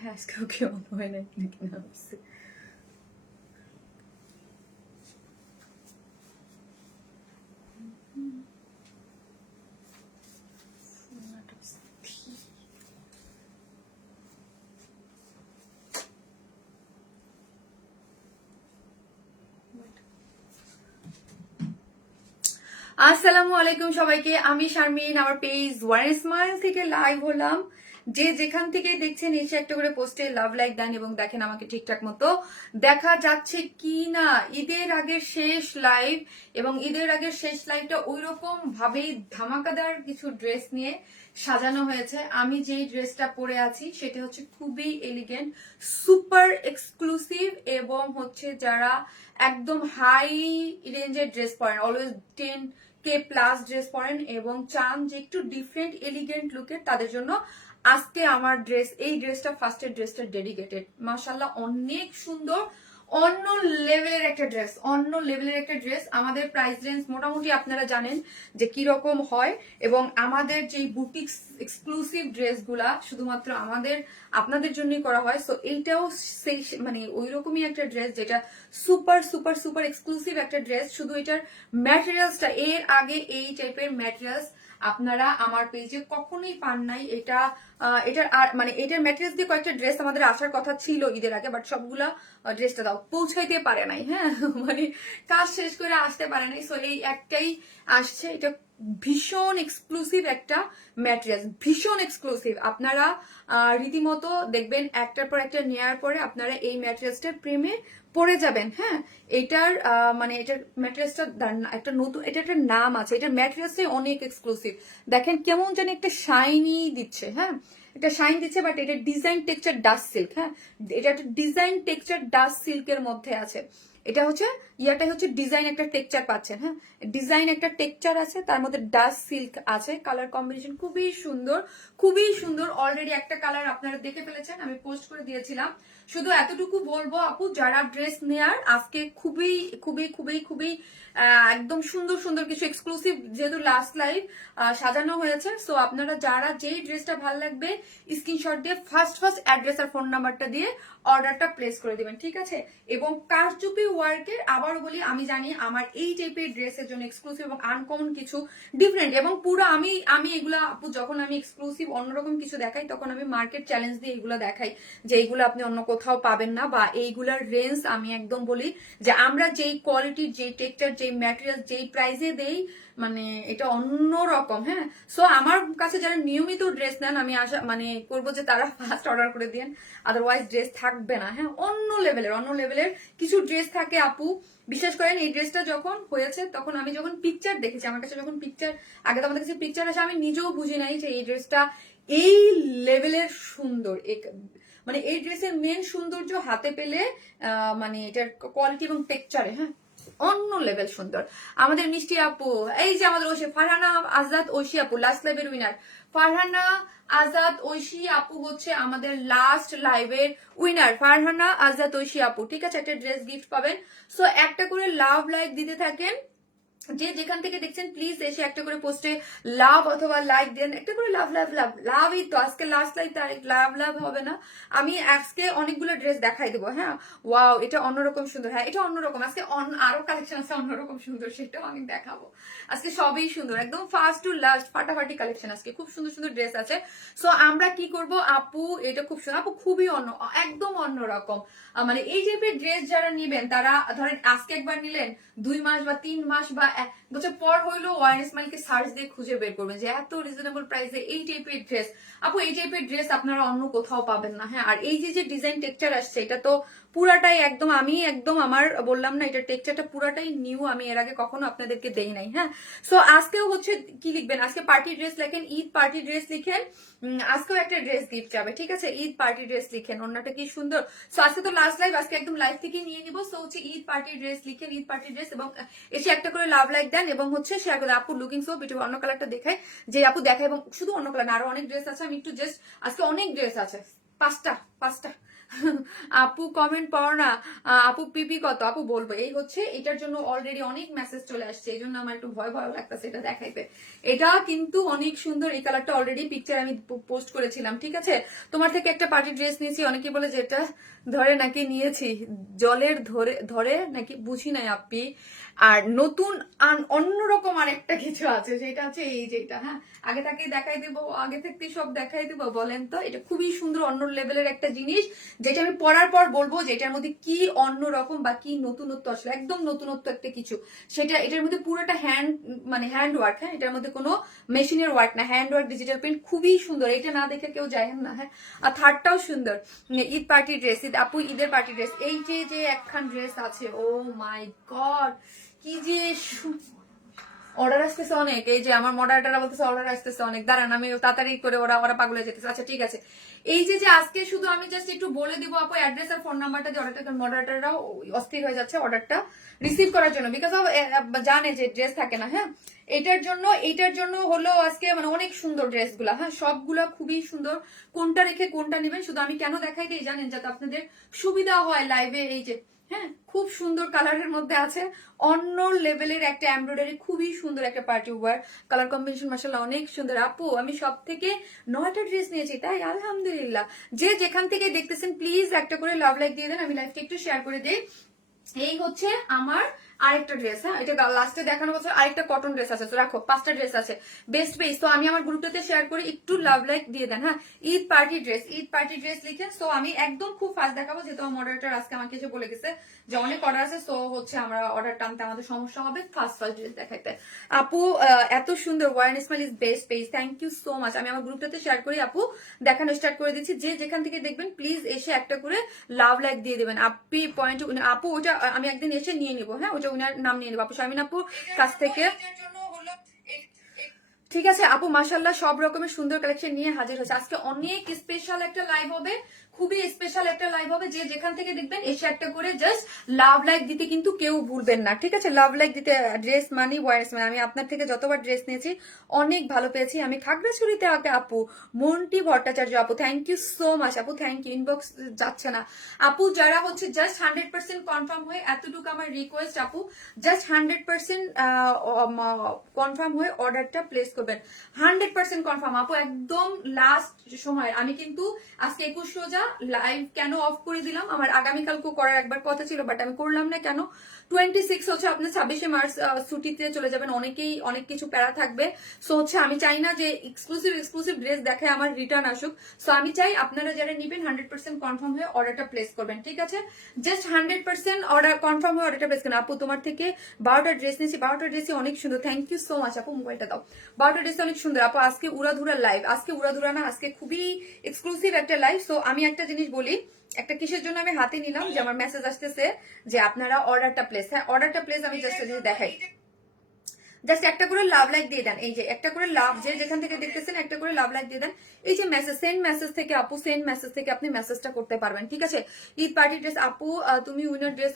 হ্যাঁ আজকেও কি অন্য হয় নাকি নাকি না হচ্ছে আসসালামু আলাইকুম সবাইকে, আমি শারমিন। আমার পেজ ওয়ান স্মাইল থেকে লাইভ হলাম। যে যেখান থেকে দেখছেন এসে একটা করে পোস্টে লাভ লাইক দেন এবং দেখেন আমাকে ঠিকঠাক মতো দেখা যাচ্ছে কি না। ঈদের আগের শেষ লাইভ, এবং ঈদের আগের শেষ লাইভটা ওই রকম ভাবেই ধামাকাদার কিছু ড্রেস নিয়ে সাজানো হয়েছে। আমি যেই ড্রেসটা পরে আছি সেটা হচ্ছে খুবই এলিগেন্ট, সুপার এক্সক্লুসিভ, এবং হচ্ছে যারা একদম হাই রেঞ্জের ড্রেস পরেন, অলওয়েজ 10K প্লাস ড্রেস পরেন এবং চান যে একটু ডিফারেন্ট এলিগেন্ট লুকের, তাদের জন্য আজকে আমার ড্রেস, এই ড্রেসটা ফার্স্টের ড্রেসটা ডেডিকেটেড। মাশাআল্লাহ অনেক সুন্দর, অন্য লেভেলের একটা ড্রেস, অন্য লেভেলের একটা ড্রেস। আমাদের প্রাইস রেঞ্জ মোটামুটি আপনারা জানেন যে কি রকম হয়, এবং আমাদের যে বুটিক এক্সক্লুসিভ ড্রেসগুলা শুধুমাত্র আপনাদের জন্যই করা হয়। সো এইটাও সেই মানে ওই রকমই একটা ড্রেস যেটা সুপার সুপার সুপার এক্সক্লুসিভ একটা ড্রেস। শুধু এটার ম্যাটেরিয়ালসটা, এর আগে এই টাইপের ম্যাটেরিয়ালস আপনারা আমার পেজে কখনোই পান নাই। এটার ম্যাটেরিয়ালস দিয়ে কয়েকটা ড্রেস আমাদের আসার কথা ছিল ঈদের আগে, বাট সবগুলা ড্রেসটা দাও পৌঁছাইতে পারে নাই। হ্যাঁ মানে কাজ শেষ করে আসতে পারে নাই। সো এই একটাই আসছে, এটা ভীষণ এক্সক্লুসিভ একটা ম্যাটেরিয়াল, ভীষণ এক্সক্লুসিভ। আপনারা রীতিমতো দেখবেন একটার পর একটা নেওয়ার পরে আপনারা এই ম্যাটেরিয়ালসটার প্রেমে পড়ে যাবেন। হ্যাঁ এটার মানে এটার ম্যাটেরিয়ালসটা একটা নতুন, এটা একটা নাম আছে, এটার ম্যাটেরিয়ালসটাই অনেক এক্সক্লুসিভ। দেখেন কেমন জানি একটা শাইনি দিচ্ছে। হ্যাঁ এটা শাইন দিচ্ছে, বাট এটা ডিজাইন টেক্সচার ডাস্ট সিল্ক। হ্যাঁ এটা একটা ডিজাইন টেক্সচার ডাস্ট সিল্কের মধ্যে আছে। এটা হচ্ছে ইয়াটাই হচ্ছে ডিজাইন একটা টেক্সচার পাচ্ছেন। হ্যাঁ ডিজাইন একটা টেক্সচার আছে, তার মধ্যে ডাস্ট সিল্ক আছে। কালার কম্বিনেশন খুবই সুন্দর, খুবই সুন্দর। অলরেডি একটা কালার আপনারা দেখে ফেলেছেন, আমি পোস্ট করে দিয়েছিলাম। শুধু এতটুকু বলবো আপু, যারা ড্রেস নেয়ার আজকে খুবই খুবই খুবই খুবই একদম সুন্দর সুন্দর কিছু এক্সক্লুসিভ, যেহেতু লাস্ট লাইভ সাজানো হয়েছে। সো আপনারা যারা যেই ড্রেসটা ভালো লাগবে স্ক্রিনশট দিয়ে ফার্স্ট অ্যাড্রেস আর ফোন নাম্বারটা দিয়ে অর্ডারটা প্লেস করে দিবেন, ঠিক আছে? এবং কারচুপি ওয়ার্কের, আবারও বলি, আমি জানি আমার এই টাইপের ড্রেসের জন্য এক্সক্লুসিভ এবং আনকমন কিছু ডিফারেন্ট, এবং পুরো আমি এগুলা আপু যখন আমি এক্সক্লুসিভ অন্যরকম কিছু দেখাই তখন আমি মার্কেট চ্যালেঞ্জ দিয়ে এগুলো দেখাই যে এইগুলো আপনি অন্য কোথাও পাবেন না, বা এইগুলার রেঞ্জ আমি একদম বলি যে আমরা যেই কোয়ালিটির, যেই টেক্সচার, যেই ম্যাটেরিয়াল, যেই প্রাইসে দেই, মানে এটা অন্যরকম। হ্যাঁ সো আমার কাছে যারা নিয়মিত ড্রেস নেন, আমি আশা করবো যে তারা ফার্স্ট অর্ডার করে দিন, আদারওয়াইজ ড্রেস থাকবে না। হ্যাঁ অন্য লেভেলের কিছু ড্রেস থাকে আপু। বিশেষ করেন এই ড্রেসটা যখন হয়েছে তখন আমি যখন পিকচার দেখেছি, আমার কাছে যখন পিকচার, আগে তো আমাদের কাছে পিকচার আসে, আমি নিজেও বুঝি নাই যে এই ড্রেসটা এই লেভেলের সুন্দর। মানে এই ড্রেসের মেন সৌন্দর্য হাতে পেলে মানে এটার কোয়ালিটি এবং টেক্সচারে, হ্যাঁ অন্য লেভেল সুন্দর। আমাদের মিষ্টি আপু, এই যে আমাদের ঐশী ফারহানা আজাদ ঐশী আপু, লাস্ট লাইভের উইনার ফারহানা আজাদ ঐশী আপু হচ্ছে আমাদের লাস্ট লাইভের উইনার। ফারহানা আজাদ ঐশী আপু, ঠিক আছে? একটা ড্রেস গিফট পাবেন। সো একটা করে লাভ লাইক দিতে থাকেন, যে যেখান থেকে দেখছেন প্লিজ এসে একটা করে পোস্টে লাভ অথবা লাইক দেন, একটা করে লাভ লাভ লাভ লাভই তো। আজকে লাস্ট লাইভ, তারিখ লাভ লাভ হবে না। আমি আজকে অনেকগুলো ড্রেস দেখাই দেবো। হ্যাঁ ওয়াও এটা অন্যরকম সুন্দর, হ্যাঁ এটা অন্যরকম। আজকে আরো কালেকশন আছে অন্যরকম সুন্দর, সেটাও আমি দেখাবো। আজকে সবই সুন্দর, একদম ফার্স্ট টু লাস্ট ফাটাফাটি কালেকশন। আজকে খুব সুন্দর সুন্দর ড্রেস আছে। সো আমরা কি করব আপু, এটা খুব সুন্দর আপু, খুবই একদম অন্যরকম। মানে এই টাইপের ড্রেস যারা নিবেন, তারা ধরেন আজকে একবার নিলেন, 2 মাস বা 3 মাস বা 1 বছর পর হইলো ওয়ান স্মাইলকে সার্চ দিয়ে খুঁজে বের করবেন যে এত রিজনেবল প্রাইসে এই টাইপের ড্রেস। আপু এই টাইপের ড্রেস আপনারা অন্য কোথাও পাবেন না। হ্যাঁ আর এই যে ডিজাইন টেক্সচার আসছে, এটা তো পুরাটাই একদম, আমি একদম আমার বললাম না, এটা টেক্সচারটা পুরাটাই নিউ, আমি এর আগে কখনো আপনাদেরকে দেই নাই। হ্যাঁ সো আজকেও হচ্ছে কি লিখবেন, আজকে পার্টি ড্রেস লেখেন, ঈদ পার্টি ড্রেস লিখেন। আজকেও একটা ড্রেস গিফট যাবে, ঠিক আছে? ঈদ পার্টি ড্রেস লিখেন, অন্যটা কি সুন্দর। সো আজকে তো লাস্ট লাইভ, আজকে একদম লাইভ থেকে নিয়ে নিবো। সো হচ্ছে ঈদ পার্টি ড্রেস লিখেন, ঈদ পার্টি ড্রেস, এবং এসে একটা করে লাভ লাইক দেন, এবং হচ্ছে শেয়ার করে। আপু লুকিং সো বিউটিফুল, অন্য কালারটা দেখায় যে আপু দেখায়, এবং শুধু অন্য কালার না, আরো অনেক ড্রেস আছে। আমি একটু জাস্ট আজকে অনেক ড্রেস আছে, পাঁচটা আপু কমেন্ট পড়ো না। আপু পিপি কত? আপু বলবো। এই হচ্ছে এটার জন্য অলরেডি অনেক মেসেজ চলে আসছে, এই জন্য আমার একটু ভয় ভয় লাগতেছে এটা দেখাইতে। এটা কিন্তু অনেক সুন্দর, এই কালারটা অলরেডি পিকচার আমি পোস্ট করেছিলাম, ঠিক আছে। তোমার থেকে একটা পার্টি ড্রেস নিয়েছি, অনেকে বলে যেটা ধরে নাকি নিয়েছি, জলের ধরে ধরে নাকি, বুঝি নাই আপি। আর নতুন অন্যরকম আরেকটা কিছু আছে, সেটা হচ্ছে এই যেটা, হ্যাঁ আগে থেকে দেখাই দেবো, আগে থেকে সব দেখাই দেবো, বলেন তো। এটা খুবই সুন্দর অন্য লেভেলের একটা জিনিস, যেটা আমি পরার পর বলবো যে এটার মধ্যে কি অন্যরকম বা কি নতুনত্ব আসলে, একদম নতুনত্ব একটা কিছু। সেটা এটার মধ্যে পুরোটা হ্যান্ড ওয়ার্ক, হ্যাঁ এটার মধ্যে কোনো মেশিনের ওয়ার্ক না, হ্যান্ড ওয়ার্ক, ডিজিটাল প্রিন্ট, খুবই সুন্দর। এটা না দেখে কেউ যায় না, হ্যাঁ। আর থার্ডটাও সুন্দর, ঈদ পার্টি ড্রেস, আপু ঈদের পার্টি ড্রেস। এই যে একখান ড্রেস আছে, ও মাই গড, কি যে অর্ডার আসতেছে অনেক। এই যে আমার মডারেটাররা বলতেছে অর্ডার আসতেছে অনেক, দাঁড়ান আমি তাড়াতাড়ি করে, ওরা ওরা পাগল হয়ে যেতেছে। আচ্ছা ঠিক আছে, এই যে আজকে শুধু আমি জাস্ট একটু বলে দিব আপু অ্যাড্রেস আর ফোন নাম্বারটা দিয়ে অর্ডারটা, মডারেটাররাও অস্থির হয়ে যাচ্ছে অর্ডারটা রিসিভ করার জন্য, বিকজ অফ জানে যে ড্রেস থাকে না, হ্যাঁ। এইটার জন্য হলো আজকে মানে অনেক সুন্দর ড্রেসগুলা, হ্যাঁ সবগুলা খুবই সুন্দর। কোনটা রেখে কোনটা নেবেন, শুধু আমি কেন দেখাই দিই জানেন, যাতে আপনাদের সুবিধা হয় লাইভে। এই যে হ্যাঁ খুব সুন্দর কালারের মধ্যে আছে, অন্য লেভেলের একটা এমব্রয়ডারি, খুবই সুন্দর একটা পার্টি ওয়ার কালার কম্বিনেশন, মাশাআল্লাহ অনেক সুন্দর। আপু আমি সব থেকে 9টা ড্রেস নিয়েছি, তাই আলহামদুলিল্লাহ। যে যেখান থেকে দেখতেছেন প্লিজ একটা করে লাভ লাইক দিয়ে দেন, আমি লাইভটা একটু শেয়ার করে দিই। এই হচ্ছে আমার আরেকটা ড্রেস, হ্যাঁ এটা লাস্টে দেখানো বছর আরেকটা কটন ড্রেস আছে, তো রাখো 5টা ড্রেস আছে বেস্ট পেজ, তো আমি আমার গ্রুপটাতে শেয়ার করি, একটু লাভ লাইক দিয়ে দেন, হ্যাঁ। ঈদ পার্টি ড্রেস লিখেন, সো আমি একদম খুব ফাস্ট দেখাবো, যেহেতু আমার মডারেটর আজকে আমাকে এসে বলে গেছে যে অনেক অর্ডার আছে, সো হচ্ছে আমরা অর্ডার টানতে আমাদের সমস্যা হবে, ফার্স্ট ড্রেস দেখাইতে। আপু এত সুন্দর, one smile is best page, thank you so much. আমি আমার গ্রুপটাতে শেয়ার করি, আপু দেখানো স্টার্ট করে দিচ্ছি, যে যেখান থেকে দেখবেন প্লিজ এসে একটা করে লাভ লাইক দিয়ে দেবেন। আপি পয়েন্ট, আপু ওটা আমি একদিন এসে নিয়ে নিবো, হ্যাঁ ওটা উনার নাম নিয়ে নেবো, আপু শারমিন আপুর কাছ থেকে, ঠিক আছে। আপু মাশাআল্লাহ সব রকমের সুন্দর কালেকশন নিয়ে হাজির হয়েছে আজকে, অনেক স্পেশাল একটা লাইভ হবে, খুবই স্পেশাল একটা লাইভ হবে। যে যেখান থেকে দেখবেন এসে একটা করে জাস্ট লাভ লাইক দিতে কিন্তু কেউ ভুলবেন না, ঠিক আছে। লাভ লাইক দিতে, ড্রেস মানি ওয়ারেস মানে, আমি আপনার থেকে যতবার ড্রেস নিয়েছি অনেক ভালো পেয়েছি। আমি খাগড়াছড়িতে আগে আপু মন্টি ভট্টাচার্য, আপু থ্যাংক ইউ সো মাচ, আপু থ্যাংক ইউ। ইনবক্স যাচ্ছে না আপু, যারা হচ্ছে জাস্ট 100% কনফার্ম হয়ে, এতটুকু আমার রিকোয়েস্ট আপু, জাস্ট 100% কনফার্ম হয়ে অর্ডারটা প্লেস করবেন। 100% কনফার্ম আপু, একদম লাস্ট সময়। আমি কিন্তু আজকে 21 রোজা, লাইভ কেন অফ করে দিলাম, আমার আগামীকালকেও করার একবার কথা ছিল, বাট আমি করলাম না কেন, 26 হচ্ছে আপনার 26শে মার্চ ছুটিতে চলে যাবেন, অনেকেই অনেক কিছু প্যারা থাকবে, সো হচ্ছে আমি চাই না যে এক্সক্লুসিভ ড্রেস দেখে আমার রিটার্ন আসুক, সো আমি চাই আপনারা যারা নিবেন 100% কনফার্ম হয়ে অর্ডারটা প্লেস করবেন, ঠিক আছে। জাস্ট 100% অর্ডার কনফার্ম হয়ে অর্ডারটা প্লেস করেন। আপু তোমার থেকে 12টা ড্রেস নিয়েছি, 12টা ড্রেসই অনেক সুন্দর, থ্যাংক ইউ সো মাচ আপু, মোবাইলটা দাও। 12টা ড্রেস অনেক সুন্দর আপু, আজকে উড়াধুরা লাইভ, আজকে উড়াধুরা না, আজকে খুবই এক্সক্লুসিভ একটা লাইভ। সো আমি একটা জিনিস বলি, একটা কিসের জন্য আমি হাতে নিলাম, যে আমার মেসেজ আসতেছে যে আপনারা অর্ডারটা প্লেস, হ্যাঁ অর্ডারটা প্লেস, আমি জাস্ট দেখাই, জাস্ট একটা করে লাভ লাইক দিয়ে দেন, এই যে একটা করে লাভ, যে যেখান থেকে দেখতেছেন একটা করে লাভ লাইক দিয়ে দেন। এই যে মেসেজ, সেন্ড মেসেজ থেকে আপু, সেন্ড মেসেজ থেকে আপনি মেসেজটা করতে পারবেন, ঠিক আছে। ঈদ পার্টি ড্রেস আপু, তুমি উইনার ড্রেস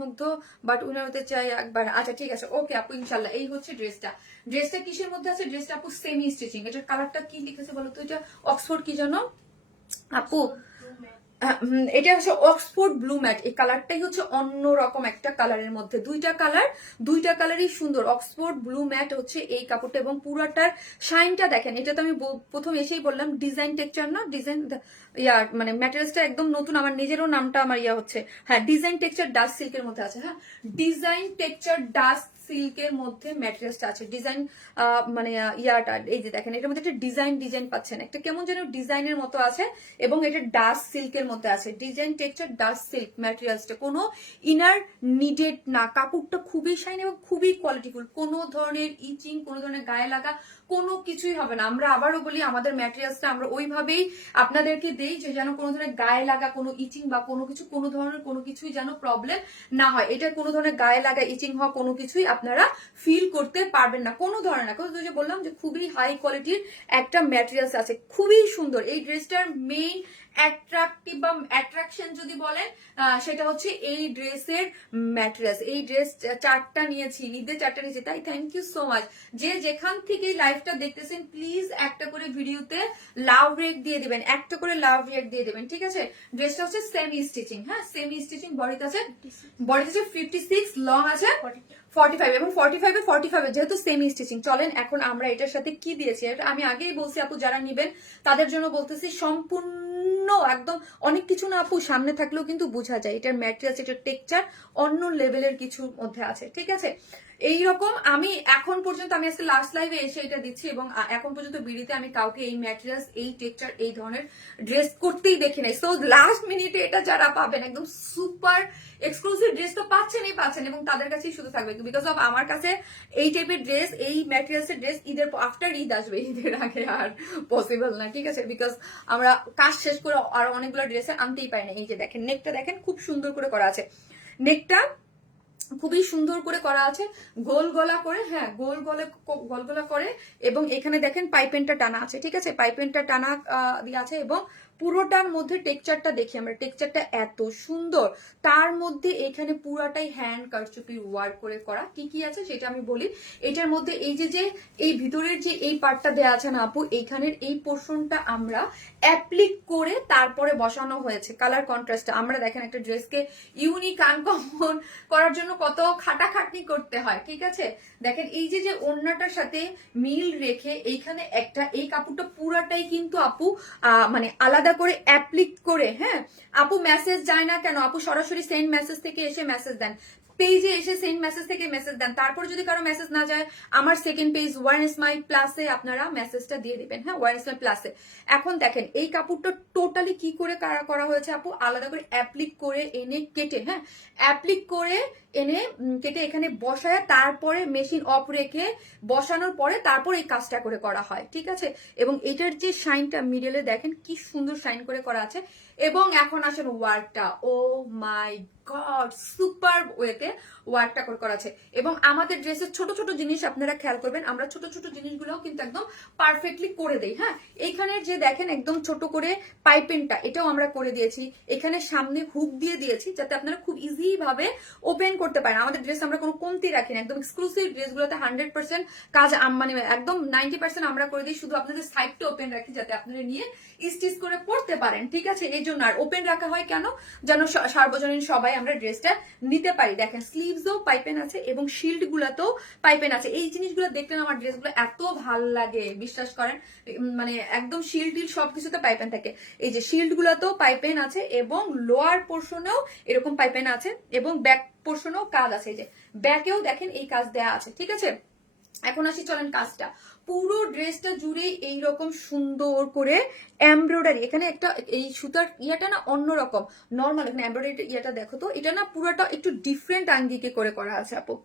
মুগ্ধ, বাট উইনার হতে চাই একবার, আচ্ছা ঠিক আছে ওকে আপু, ইনশাল্লাহ। এই হচ্ছে ড্রেসটা, ড্রেসটা কিসের মধ্যে আছে, ড্রেসটা আপু সেমি স্টিচিং, এটার কালারটা কি লিখেছে বলো তো, এটা অক্সফোর্ড কি জানো আপু, এটা হচ্ছে অক্সফোর্ড ব্লু ম্যাট, এই কালারটাই হচ্ছে অন্যরকম একটা কালারের মধ্যে, দুইটা কালারই সুন্দর। অক্সফোর্ড ব্লু ম্যাট হচ্ছে এই কাপড়টা, এবং পুরাটার শাইনটা দেখেন। এটা তো আমি প্রথম এসেই বললাম ডিজাইন টেক্সচার না, ডিজাইন মানে ম্যাটেরিয়ালসটা একদম নতুন, আমার নিজেরও নামটা আমার হচ্ছে, হ্যাঁ ডিজাইন টেক্সচার ডাস্ট সিল্কের মধ্যে আছে, হ্যাঁ ডিজাইন টেক্সচার ডাস্ট সিল্কের মধ্যে ম্যাটেরিয়ালসটা আছে, ডিজাইন মানে ইয়াটা এই যে দেখেন, এটার মধ্যে একটা ডিজাইন পাচ্ছেন, একটা কেমন যেন ডিজাইনের মতো আছে, এবং এটা ডাস্ট সিল্কের মধ্যে আছে, ডিজাইন টেক্সচার ডাস্ট সিল্ক ম্যাটেরিয়ালসটা, কোনো ইনার নিডেড না, কাপড়টা খুবই শাইন এবং খুবই কোয়ালিটিফুল, কোনো ধরনের ইচিং, কোনো ধরনের গায়ে লাগা কোনো কিছুই হবে না। আমরা আবারও বলি, আমাদের ম্যাটেরিয়ালসটা আমরা ওইভাবেই আপনাদেরকে দেই যে যেন কোনো ধরনের গায়ে লাগা, কোনো ইচিং বা কোনো কিছু, কোনো ধরনের কোনো কিছুই যেন প্রবলেম না হয়। এটা কোনো ধরনের গায়ে লাগা, ইচিং হওয়া কোনো কিছুই আপনারা ফিল করতে পারবেন না, কোনো ধরনের না। যে বললাম যে খুবই হাই কোয়ালিটির একটা ম্যাটেরিয়ালস আছে, খুবই সুন্দর। এই ড্রেসটার মেইন অ্যাট্রাকটিভ বা অ্যাট্রাকশন যদি বলেন, সেটা হচ্ছে এই ড্রেসের ম্যাটেরিয়ালস। এই ড্রেস 4টা নিয়েছি, ঈদে 4টা নিয়েছি, তাই থ্যাংক ইউ সো মাচ। যে যেখান থেকে লাইভটা দেখতেছেন প্লিজ একটা করে ভিডিওতে লাভ রেক দিয়ে দিবেন, একটা করে লাভ লাভ রিয়েক্ট দিয়ে দেবেন, ঠিক আছে। ড্রেসটা হচ্ছে সেমি স্টিচিং, হ্যাঁ সেমি স্টিচিং, বডিতে আছে 56, লং আছে 45 এবং 45 যেহেতু সেমি স্টিচিং। চলেন এখন আমরা এটার সাথে কি দিয়েছি, এটা আমি আগেই বলছি আপু, যারা নিবেন তাদের জন্য বলতেছি, সম্পূর্ণ একদম অনেক কিছু না আপু, সামনে থাকলেও কিন্তু বোঝা যায় এটার ম্যাটেরিয়ালস, এটার টেক্সচার অন্য লেভেলের কিছুর মধ্যে আছে, ঠিক আছে। এইরকম আমি এখন পর্যন্ত, আমি আজকে লাস্ট লাইভে এসে এটা দিচ্ছি এবং এখন পর্যন্ত বিড়িতে আমি কাউকে এই ম্যাটেরিয়ালস, এই টেক্সচার, এই ধরনের ড্রেস করতেই দেখি নাই। সো লাস্ট মিনিটে এটা যারা পাবেন একদম সুপার এক্সক্লুসিভ ড্রেস তো পাচ্ছেন এবং তাদের কাছেই শুধু থাকবে, বিকজ অফ আমার কাছে এই টাইপের ড্রেস, এই ম্যাটেরিয়ালস এর ড্রেস ঈদের আফটার ঈদ আসবে, ঈদের আগে আর পসিবল না, ঠিক আছে। বিকজ আমরা কাজ শেষ করে আর অনেকগুলো ড্রেস আনতেই পারি না। এই যে দেখেন নেকটা দেখেন, খুব সুন্দর করে করা আছে, নেকটা খুবই সুন্দর করে করা আছে, গোল গলা করে, হ্যাঁ গোল গলা করে, এবং এখানে দেখেন পাইপেনটা টানা আছে, ঠিক আছে, পাইপেনটা টানা দিয়ে আছে। এবং পুরোটার মধ্যে টেক্সচারটা দেখি আমরা, টেক্সচারটা এত সুন্দর, তার মধ্যে এখানে পুরাটাই হ্যান্ড কারচুপির ওয়ার্ক করে করা। কি কি আছে সেটা আমি বলি। এটার মধ্যে এই যে এই ভিতরের যে এই পার্টটা দেওয়া আছে না আপু, এইখানের এই পোর্শনটা আমরা অ্যাপ্লিক করে তারপরে বসানো হয়েছে কালার কন্ট্রাস্টটা। আমরা দেখেন একটা ড্রেসকে ইউনিক আনকমন করার জন্য কত খাটাখাটনি করতে হয়, ঠিক আছে। দেখেন এই যে ওড়নাটার সাথে মিল রেখে এইখানে একটা, এই কাপড়টা পুরাটাই কিন্তু আপু মানে আলাদা করে অ্যাপ্লিক করে, হ্যাঁ আপু মেসেজ যায় না কেন আপু, সরাসরি সেন্ড মেসেজ থেকে এসে মেসেজ দেন, পেজে এসে সেন্ড মেসেজ থেকে মেসেজ দেন, তারপর যদি কারো মেসেজ না যায় আমার সেকেন্ড পেজ ওয়ান স্মাইল প্লাসে আপনারা মেসেজটা দিয়ে দিবেন, হ্যাঁ ওয়ান স্মাইল প্লাসে। এখন দেখেন এই কাপড়টা টোটালি কি করে করা হয়েছে আপু, আলাদা করে অ্যাপ্লিক করে এনে কেটে, হ্যাঁ অ্যাপ্লিক করে এনে কেটে এখানে বসায়, তারপরে মেশিন অফ রেখে বসানোর পরে তারপর এই কাজটা করে করা হয়, ঠিক আছে। এবং এটার যে শাইনটা মিডলে দেখেন কি সুন্দর শাইন করে করা আছে। এবং এখন আসেন ওয়ার্কটা, ও মাই গড, সুপার ওয়েতে ওয়ার্কটা করা আছে। এবং আমাদের ড্রেসের ছোট ছোট জিনিস আপনারা খেয়াল করবেন, আমরা ছোট ছোট জিনিসগুলোও কিন্তু একদম পারফেক্টলি করে দেই, হ্যাঁ এইখানে যে দেখেন একদম ছোট করে পাইপিংটা, এটাও আমরা করে দিয়েছি। এখানে সামনে হুক দিয়ে দিয়েছি যাতে আপনারা খুব ইজি ভাবে ওপেন করতে পারেন। আমাদের ড্রেস আমরা কোনো কমতি রাখি না, একদম এক্সক্লুসিভ ড্রেসগুলোতে 100% কাজ মানে একদম 90% আমরা করে দিই, শুধু আপনাদের সাইডটা ওপেন রাখি যাতে আপনারা নিয়ে স্টিচ করে পড়তে পারেন, ঠিক আছে। এই জন্য আর ওপেন রাখা হয় কেন, যেন সার্বজনীন সবাই আমরা ড্রেসটা নিতে পারি। দেখেন স্লিভসও পাইপেন আছে এবং শিল্ড গুলাতেও পাইপেন আছে। এই জিনিসগুলো দেখলে আমার ড্রেসগুলো এত ভাল লাগে, বিশ্বাস করেন, মানে একদম শিল্ড সবকিছুতে পাইপেন থাকে। এই যে শিল্ড গুলাতেও পাইপেন আছে এবং লোয়ার পোর্শনেও এরকম পাইপেন আছে এবং ব্যাক পোর্শনেও কাজ আছে, এই যে ব্যাকেও দেখেন এই কাজ দেয়া আছে, ঠিক আছে। এখন আসি চলেন কাজটা, পুরো ড্রেসটা জুড়ে এইরকম সুন্দর করে এমব্রয়ডারি, এখানে একটা এই সুতার ইয়াটা না অন্যরকম, নর্মাল এখানে এমব্রয়ডারি ইয়াটা দেখো তো, এটা না পুরোটা একটু ডিফারেন্ট আঙ্গিকে করে করা আছে আপু।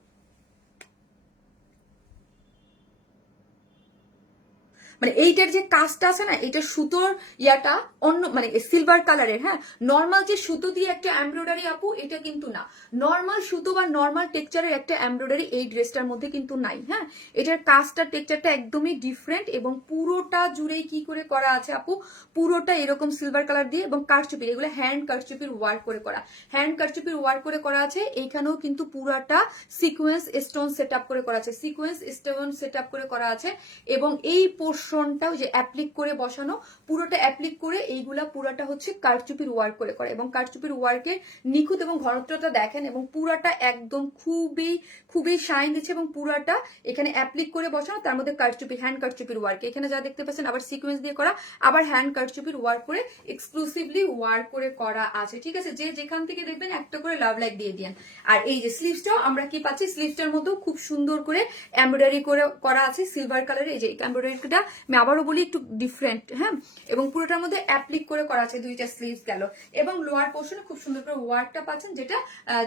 মানে এইটার যে কাজটা আছে না, এটা সুতোর ইয়াটা অন্য মানে সিলভার কালারের, হ্যাঁ নর্মাল যে সুতো দিয়ে একটা এমব্রয়ডারি আপু এটা কিন্তু না, নর্মাল সুতো বা নর্মাল টেক্সচারের একটা এমব্রয়ডারি এই ড্রেসটার মধ্যে কিন্তু নাই, হ্যাঁ এটার কাজটা টেক্সচারটা একদমই ডিফারেন্ট এবং পুরোটা জুড়েই কি করে করা আছে আপু, পুরোটা এরকম সিলভার কালার দিয়ে এবং কারচুপির, এগুলো হ্যান্ড কারচুপির ওয়ার্ক করে করা, হ্যান্ড কারচুপির ওয়ার্ক করে করা আছে। এইখানেও কিন্তু পুরাটা সিকোয়েন্স স্টোন সেট আপ করে করা আছে, সিকোয়েন্স স্টোন সেট আপ করে করা আছে। এবং এই পোর্শনটাও যে অ্যাপ্লিক করে বসানো, পুরোটা অ্যাপ্লিক করে এইগুলা পুরাটা হচ্ছে কারচুপির ওয়ার্ক করে করা এবং কারচুপির ওয়ার্কের নিখুঁত এবং ঘনত্বটা দেখেন এবং পুরাটা একদম খুবই খুবই শাইন দিচ্ছে এবং পুরাটা এখানে অ্যাপ্লিক করে বসানো, তার মধ্যে কারচুপি হ্যান্ড কারচুপির ওয়ার্ক, এখানে যা দেখতে পাচ্ছেন আবার সিকোয়েন্স দিয়ে করা, আবার হ্যান্ড কারচুপির ওয়ার্ক করে এক্সক্লুসিভলি ওয়ার্ক করে করা আছে, ঠিক আছে। যে যেখান থেকে দেখবেন একটা করে লাভ লাইক দিয়ে দিন। আর এই যে স্লিভসটাও আমরা কি পাচ্ছি, স্লিভসটার মধ্যেও খুব সুন্দর করে এমব্রয়ডারি করে করা আছে সিলভার কালারের, এই যে এমব্রয়ডারিটা আমি আবারও বলি একটু ডিফারেন্ট, হ্যাঁ এবং পুরোটার মধ্যে অ্যাপ্লিক করে করা আছে, দুইটা স্লিভস গেল। এবং লোয়ার পোর্শনে খুব সুন্দর করে ওয়ার্কটা পাচ্ছেন, যেটা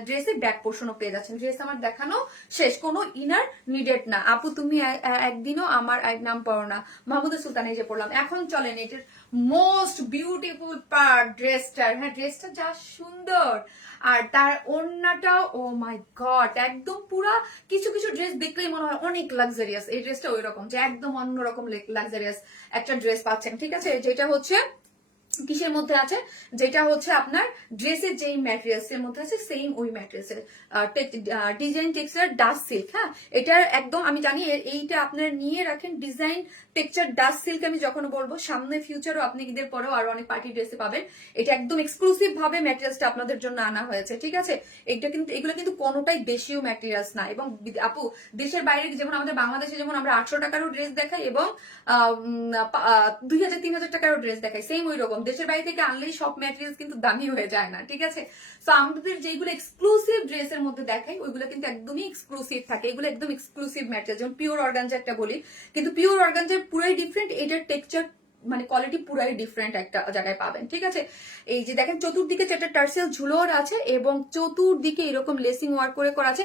ড্রেসের ব্যাক পোর্শনও পেয়ে যাচ্ছেন। ড্রেস আমার দেখানো শেষ, কোনো ইনার নিডেড না আপু, তুমি একদিনও আমার নাম পড়ো না, মাহমুদা সুলতান এই যে পড়লাম। এখন চলেন এটার মোস্ট বিউটিফুল পার্ট ড্রেসটার, হ্যাঁ ড্রেসটা যা সুন্দর আর তার ওড়নাটাও, ও মাই গড একদম পুরা, কিছু কিছু ড্রেস দেখলেই মনে হয় অনেক লাক্সারিয়াস, এই ড্রেসটা ওই রকম যে একদম অন্যরকম লাক্সারিয়াস একটা ড্রেস পাচ্ছেন, ঠিক আছে। যেটা হচ্ছে কিসের মধ্যে আছে, যেটা হচ্ছে আপনার ড্রেসের যেই ম্যাটেরিয়ালস এর মধ্যে আছে সেম ওই ম্যাটেরিয়ালস এর ডিজাইন টেক্সচার ডাস্ট সিল্ক। হ্যাঁ, এটার একদম আমি জানি এইটা আপনারা নিয়ে রাখেন, ডিজাইন টেক্সচার ডাস্ট সিল্ক। আমি যখন বলবো সামনে ফিউচারও আপনি ঈদের পরেও আরো অনেক পার্টি ড্রেসে পাবেন। এটা একদম এক্সক্লুসিভ ভাবে ম্যাটেরিয়ালসটা আপনাদের জন্য আনা হয়েছে, ঠিক আছে। এটা কিন্তু এগুলো কিন্তু কোনোটাই দেশীয় ম্যাটেরিয়ালস না। এবং আপু দেশের বাইরে যেমন আমাদের বাংলাদেশে যেমন আমরা 800 টাকারও ড্রেস দেখাই এবং 2000-3000 টাকারও ড্রেস দেখাই, সেম ওই রকম দেশের বাইরে থেকে আনলেই সব ম্যাটেরিয়ালস কিন্তু দামি হয়ে যায় না, ঠিক আছে। তো আমাদের যেগুলো এক্সক্লুসিভ ড্রেসের মধ্যে দেখাই ওইগুলো কিন্তু একদমই এক্সক্লুসিভ থাকে, এগুলো একদম এক্সক্লুসিভ ম্যাটেরিয়াল। যেমন পিওর অর্গানজা একটা বলি, কিন্তু পিওর অর্গানজার পুরাই ডিফারেন্ট, এটার টেক্সচার মানে কোয়ালিটি পুরাই ডিফারেন্ট একটা জায়গায় পাবেন, ঠিক আছে। এই যে দেখেন চতুর্দিকে চারটা টার্সেল ঝুলোর আছে এবং চতুর্দিকে এরকম লেসিং ওয়ার্ক করে করা আছে।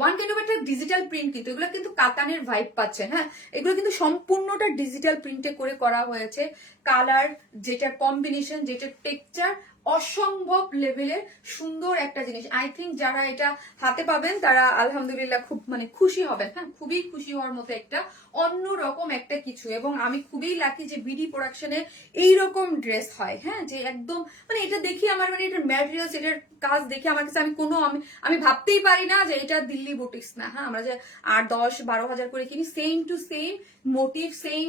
ওয়ান কাইন্ড অফ একটা ডিজিটাল প্রিন্ট, কিন্তু এগুলো কিন্তু কাতানের ভাইব পাচ্ছেন। হ্যাঁ, এগুলো কিন্তু সম্পূর্ণটা ডিজিটাল প্রিন্টে করে করা হয়েছে। কালার, যেটার কম্বিনেশন, যেটার টেক্সচার অসম্ভব লেভেলের সুন্দর একটা জিনিস। আই থিঙ্ক যারা এটা হাতে পাবেন তারা আলহামদুলিল্লাহ খুব মানে খুশি হবেন। হ্যাঁ, খুবই খুশি হওয়ার মতো একটা অন্যরকম একটা কিছু। এবং আমি খুবই লাকি যে বিডি প্রোডাকশনে এইরকম ড্রেস হয়। হ্যাঁ, যে একদম মানে এটা দেখি আমার মানে এটার ম্যাটেরিয়ালস, এটার কাজ দেখে আমার কাছে আমি ভাবতেই পারি না যে এটা দিল্লি বুটিক্স না। হ্যাঁ, আমরা যে 8-10-12 হাজার করে কিনি, same to same motive, same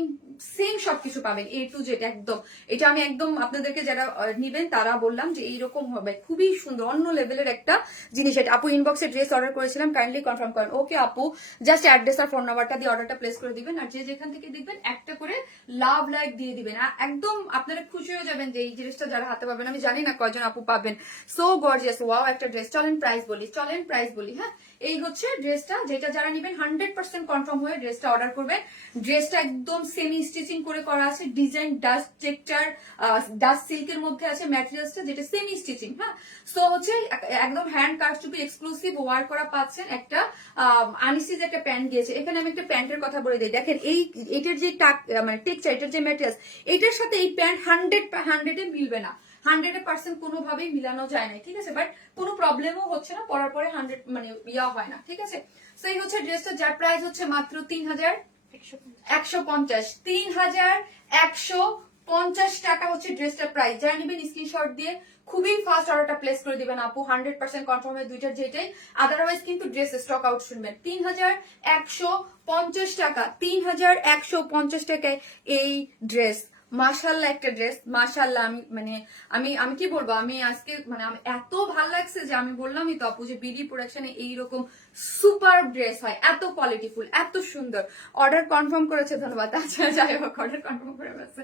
same সবকিছু পাবেন এ টু জেড একদম। এটা আমি একদম আপনাদেরকে যারা নিবেন তারা বললাম যে এইরকম হবে, খুবই সুন্দর অন্য লেভেলের একটা জিনিস। এটা আপু ইনবক্সে ড্রেস অর্ডার করেছিলাম, কাইন্ডলি কনফার্ম করেন। ওকে আপু, জাস্ট অ্যাড্রেস আর ফোন নাম্বারটা দিয়ে অর্ডারটা প্লেস করে দিবেন, আর যে যেখান থেকে দেখবেন একটা করে লাভ লাইক দিয়ে দিবেন। একদম আপনারা খুশি হয়ে যাবেন যে এই ড্রেসটা যারা হাতে পাবেন। আমি জানি না কয়জন আপু পাবেন। সো গর্জিয়াস, ওয়াও একটা ড্রেস। চলেন প্রাইস বলি। হ্যাঁ, এই হচ্ছে ড্রেসটা, যেটা যারা নিবেন 100% কনফার্ম হয়ে ড্রেসটা অর্ডার করবেন। ড্রেসটা একদম সেমি স্টিচিং করে করা আছে, ডিজাইন ডাস্ট টেক্সচার ডাস্ট সিল্কের মধ্যে আছে ম্যাটেরিয়ালসটা, যেটা সেমি স্টিচিং। হ্যাঁ, সো হচ্ছে একদম হ্যান্ড কারচুপি এক্সক্লুসিভ ওয়ার করা পাচ্ছেন। একটা আনিসিজ একটা প্যান্ট গিয়েছে। এখানে আমি একটা প্যান্টের কথা বলে দিই, দেখেন এটার যে মানে টেক্সচার, এটার যে ম্যাটেরিয়ালস, এটার সাথে এই প্যান্ট 100-এ মিলবে না, 100% কোনোভাবেই মিলানো যায় না, ঠিক আছে। বাট কোনো প্রবলেমও হচ্ছে না, পরার পরে 100 মানে ইয়া হয় না, ঠিক আছে। তো এই হচ্ছে ড্রেসটা, যার প্রাইস হচ্ছে মাত্র 3150। 3150 টাকা হচ্ছে ড্রেসটার প্রাইস। যারা নেবেন স্ক্রিনশট দিয়ে খুবই ফাস্ট অর্ডারটা প্লেস করে দিবেন আপু, 100% কনফার্ম হয় দুইটার যেটাই। আদারওয়াইজ কিন্তু ড্রেস স্টক আউট শুনবেন। 3150 টাকা, 3150 টাকায় এই ড্রেস। মাশাআল্লাহ একটা ড্রেস, মাশাআল্লাহ। আমি মানে আমি কি বলবো, আমি আজকে মানে আমি এত ভালো লাগছে যে আমি বললামই তো আপু যে বিডি প্রোডাকশনে এইরকম সুপার ড্রেস হয়, এত কোয়ালিটিফুল, এত সুন্দর। অর্ডার কনফার্ম করেছে, ধন্যবাদ। আচ্ছা যাই হোক, অর্ডার কনফার্ম করে ফেলছে,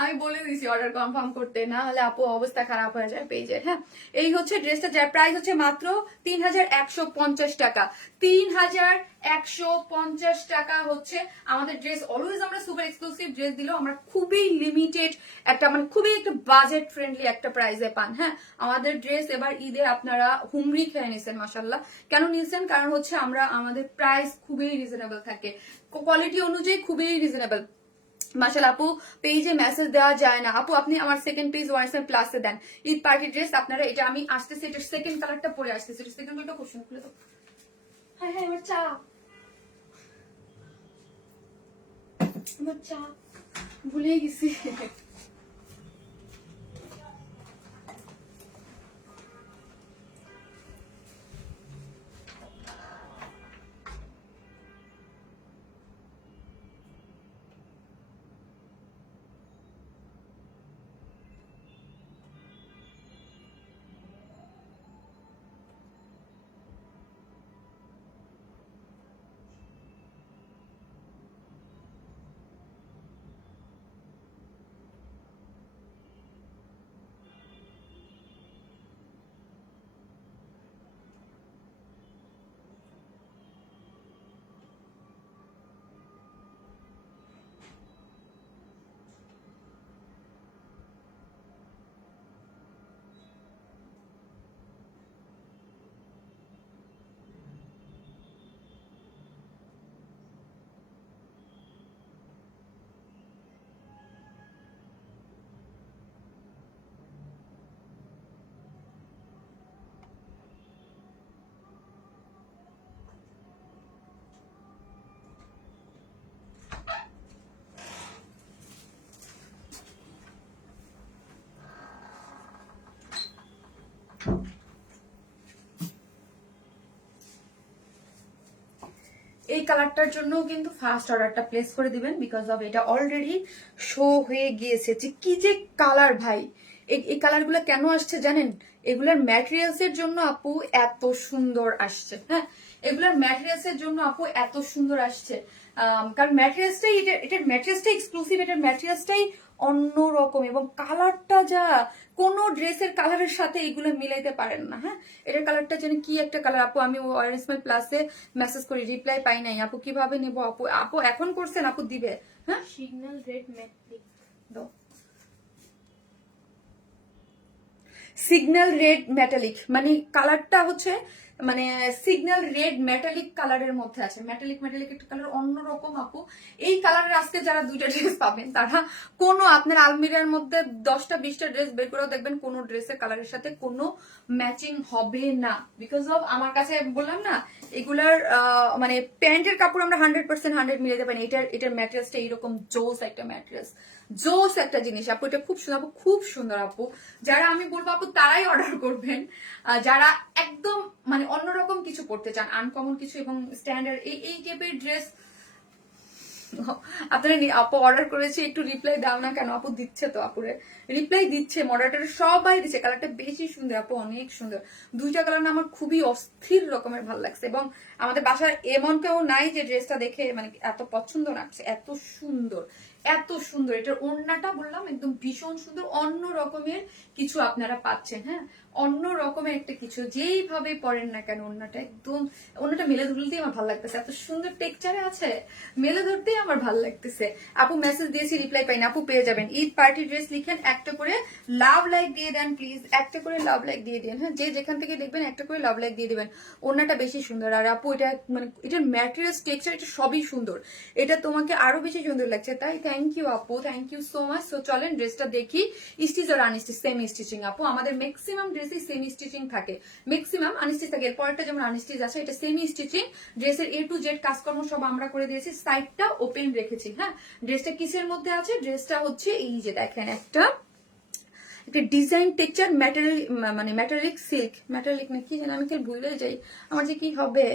আমি বলে দিয়েছি অর্ডার কনফার্ম করতে, না হলে আপু অবস্থা খারাপ হয়ে যায় পেজের। হ্যাঁ, এই হচ্ছে ড্রেসটা, যার প্রাইস হচ্ছে মাত্র 3150 টাকা। 3150 টাকা হচ্ছে আমাদের ড্রেস। অলওয়েজ আমরা সুপার এক্সক্লুসিভ ড্রেস দিলেও আমরা খুবই লিমিটেড একটা মানে খুবই একটা বাজেট ফ্রেন্ডলি একটা প্রাইসে পান। হ্যাঁ, আমাদের ড্রেস এবার ঈদে আপনারা হুমড়ি খেয়ে নিয়েছেন মাশাআল্লাহ। কেন নিয়েছেন? কারণ হচ্ছে আমাদের প্রাইস খুবই রিজনেবল থাকে, কোয়ালিটি অনুযায়ী খুবই রিজনেবল। মাশাআল্লাহ আপু, পেজে মেসেজ দেওয়া যায় না আপু, আপনি আমার সেকেন্ড পেজ ওয়ানসেন প্লাসে দেন। ঈদ পার্টি ড্রেস আপনারা, এটা আমি আসতেছে, এটার সেকেন্ড কালারটা পরে আসতেছে, এটা সেকেন্ড কালারটা খুব সুন্দর। খুলে তো হ্যাঁ হ্যাঁ, আমার চা ভুলে গেছি। এই কালারটার জন্য কিন্তু ফার্স্ট অর্ডারটা প্লেস করে দিবেন, বিকজ অফ এটা অলরেডি শো হয়ে গিয়েছে। যে কি যে কালার ভাই, এই কালারগুলো কেন আসছে জানেন? এগুলার ম্যাটেরিয়ালস এর জন্য আপু এত সুন্দর আসছে। হ্যাঁ, এগুলার ম্যাটেরিয়ালস এর জন্য আপু এত সুন্দর আসছে, কারণ ম্যাটেরিয়ালসটাই এটার ম্যাটেরিয়ালসটাই এক্সক্লুসিভ, এটার ম্যাটেরিয়ালসটাই অন্যরকম, এবং কালারটা যা কোনো ড্রেসের কালারের সাথে এগুলো মিলাইতে পারেন না। হ্যাঁ, এটার কালারটা যেন কি একটা কালার আপু। আমি ওয়ারেসমাইল প্লাসে মেসেজ করি, রিপ্লাই পাই নাই আপু, কিভাবে নেবো আপু? আপু এখন করছেন, আপু দিবে। হ্যাঁ, সিগন্যাল রেড ম্যাটলিক দাও। সিগন্যাল রেড মেটালিক মানে কালারটা হচ্ছে মানে সিগন্যাল রেড মেটালিক কালারের মধ্যে আছে। মেটালিক একটা কালার অন্যরকম আপু। এই কালারের আজকে যারা দুইটা ড্রেস পাবেন তারা কোনো আপনার আলমিরার মধ্যে 10টা 20টা ড্রেস বের করেও দেখবেন কোনো ড্রেসের কালারের সাথে কোনো ম্যাচিং হবে না, বিকজ অফ আমার কাছে বললাম না এগুলার মানে প্যান্টের কাপড় আমরা 100% মিলাতে পারি। এটার ম্যাটেরিয়ালসটা এইরকম জোস একটা ম্যাটেরিয়ালস, জোস একটা জিনিস আপু। এটা খুব সুন্দর আপু, খুব সুন্দর আপু। যারা আমি বলবো আপু তারাই অর্ডার করবেন, যারা একদম মানে অন্যরকম কিছু পড়তে চান, আনকমন কিছু এবং স্ট্যান্ডার্ড এই টাইপের ড্রেস। আপনারা আপু অর্ডার করেছি, একটু রিপ্লাই দাও না কেন? আপু দিচ্ছে তো, আপুরে রিপ্লাই দিচ্ছে, মডারেটর সবাই দিচ্ছে। কালারটা বেশি সুন্দর আপু, অনেক সুন্দর। দুইটা কালার না আমার খুবই অস্থির রকমের ভালো লাগছে, এবং আমাদের বাসার এমন কেউ নাই যে ড্রেসটা দেখে মানে এত পছন্দ লাগছে। এত সুন্দর, এত সুন্দর। এটার ওড়নাটা বললাম একদম ভীষণ সুন্দর, অন্য রকমের কিছু আপনারা পাচ্ছেন। হ্যাঁ, অন্য রকমের একটা কিছু, যেইভাবে পরেন না কেন ওড়নাটা একদম, ওড়নাটা মেলে ধরতেই আমার ভালো লাগতেছে। এত সুন্দর টেক্সচারে আছে, মেলে ধরতেই আমার ভালো লাগতেছে। আপু মেসেজ দিয়েছি, রিপ্লাই পাই না। আপু পেয়ে যাবেন। ঈদ পার্টি ড্রেস লিখেন, একটা করে লাভ লাইক দিয়ে দেন প্লিজ, একটা করে লাভ লাইক দিয়ে দেন। হ্যাঁ, যে যেখান থেকে দেখবেন একটা করে লাভ লাইক দিয়ে দিবেন। ওড়নাটা বেশি সুন্দর, আর আপু এটা মানে এটার ম্যাটেরিয়ালস টেক্সচার এটা সবই সুন্দর। এটা তোমাকে আরো বেশি সুন্দর লাগছে, তাই থ্যাংক ইউ আপু, thank you so much. So চলেন ড্রেসটা দেখি। স্টিচ আর আনস্টিচ সেম স্টিচিং আপু, আমাদের ম্যাক্সিমাম ড্রেসে সেমি স্টিচিং থাকে, ম্যাক্সিমাম আনস্টিচ থাকে। এরপরটা যেমন আনস্টিচ আছে, এটা সেমি স্টিচিং। ড্রেসের A to Z কাজকর্ম সব আমরা করে দিয়েছি, সাইডটা ওপেন রেখেছি। হ্যাঁ, ড্রেসটা কিসের মধ্যে আছে? ড্রেসটা হচ্ছে এই যে দেখেন একটা ডিজাইন টেক্সচার ম্যাটেরিয়াল, মানে ম্যাটেরিক সিল্ক, ম্যাটেরিক না কি জানি আমি খেলে ভুলে যাই, আমার যে কি হবে,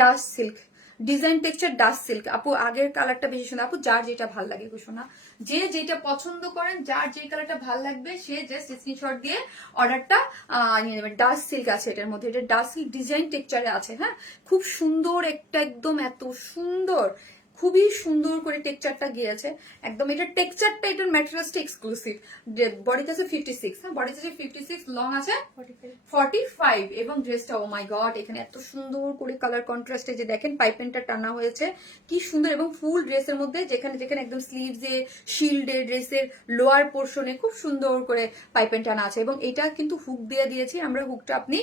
dust silk, design texture dust silk. আপু আগের কালারটা বেশি সুন্দর আপু, যার যেটা ভাল লাগে শোনা, যে যেটা পছন্দ করেন, যার যে কালারটা ভাল লাগবে সে জাস্ট স্ক্রিনশট দিয়ে অর্ডারটা নিয়ে নেবেন। ডাস্ট সিল্ক আছে এটার মধ্যে, এটা ডাস্ট সিল্ক ডিজাইন টেক্সচারে আছে। হ্যাঁ, খুব সুন্দর একটা, একদম এত সুন্দর, খুবই সুন্দর করে টেক্সচারটা গিয়েছে একদম। এটার টেক্সচারটা, এটার ম্যাটেরিয়ালসটা এক্সক্লুসিভ। বডি আছে 56, হ্যাঁ বডি আছে 56, লং আছে 45, এবং ড্রেসটা ও মাই গড, এখানে এত সুন্দর করে কালার কন্ট্রাস্টে যে দেখেন পাইপেনটা টানা হয়েছে, কি সুন্দর। এবং ফুল ড্রেসের মধ্যে যেখানে যেখানে একদম স্লিভসে, শিল্ডে, ড্রেসের লোয়ার পোর্শনে খুব সুন্দর করে পাইপেন টানা আছে। এবং এটা কিন্তু হুক দিয়ে দিয়েছি আমরা, হুকটা আপনি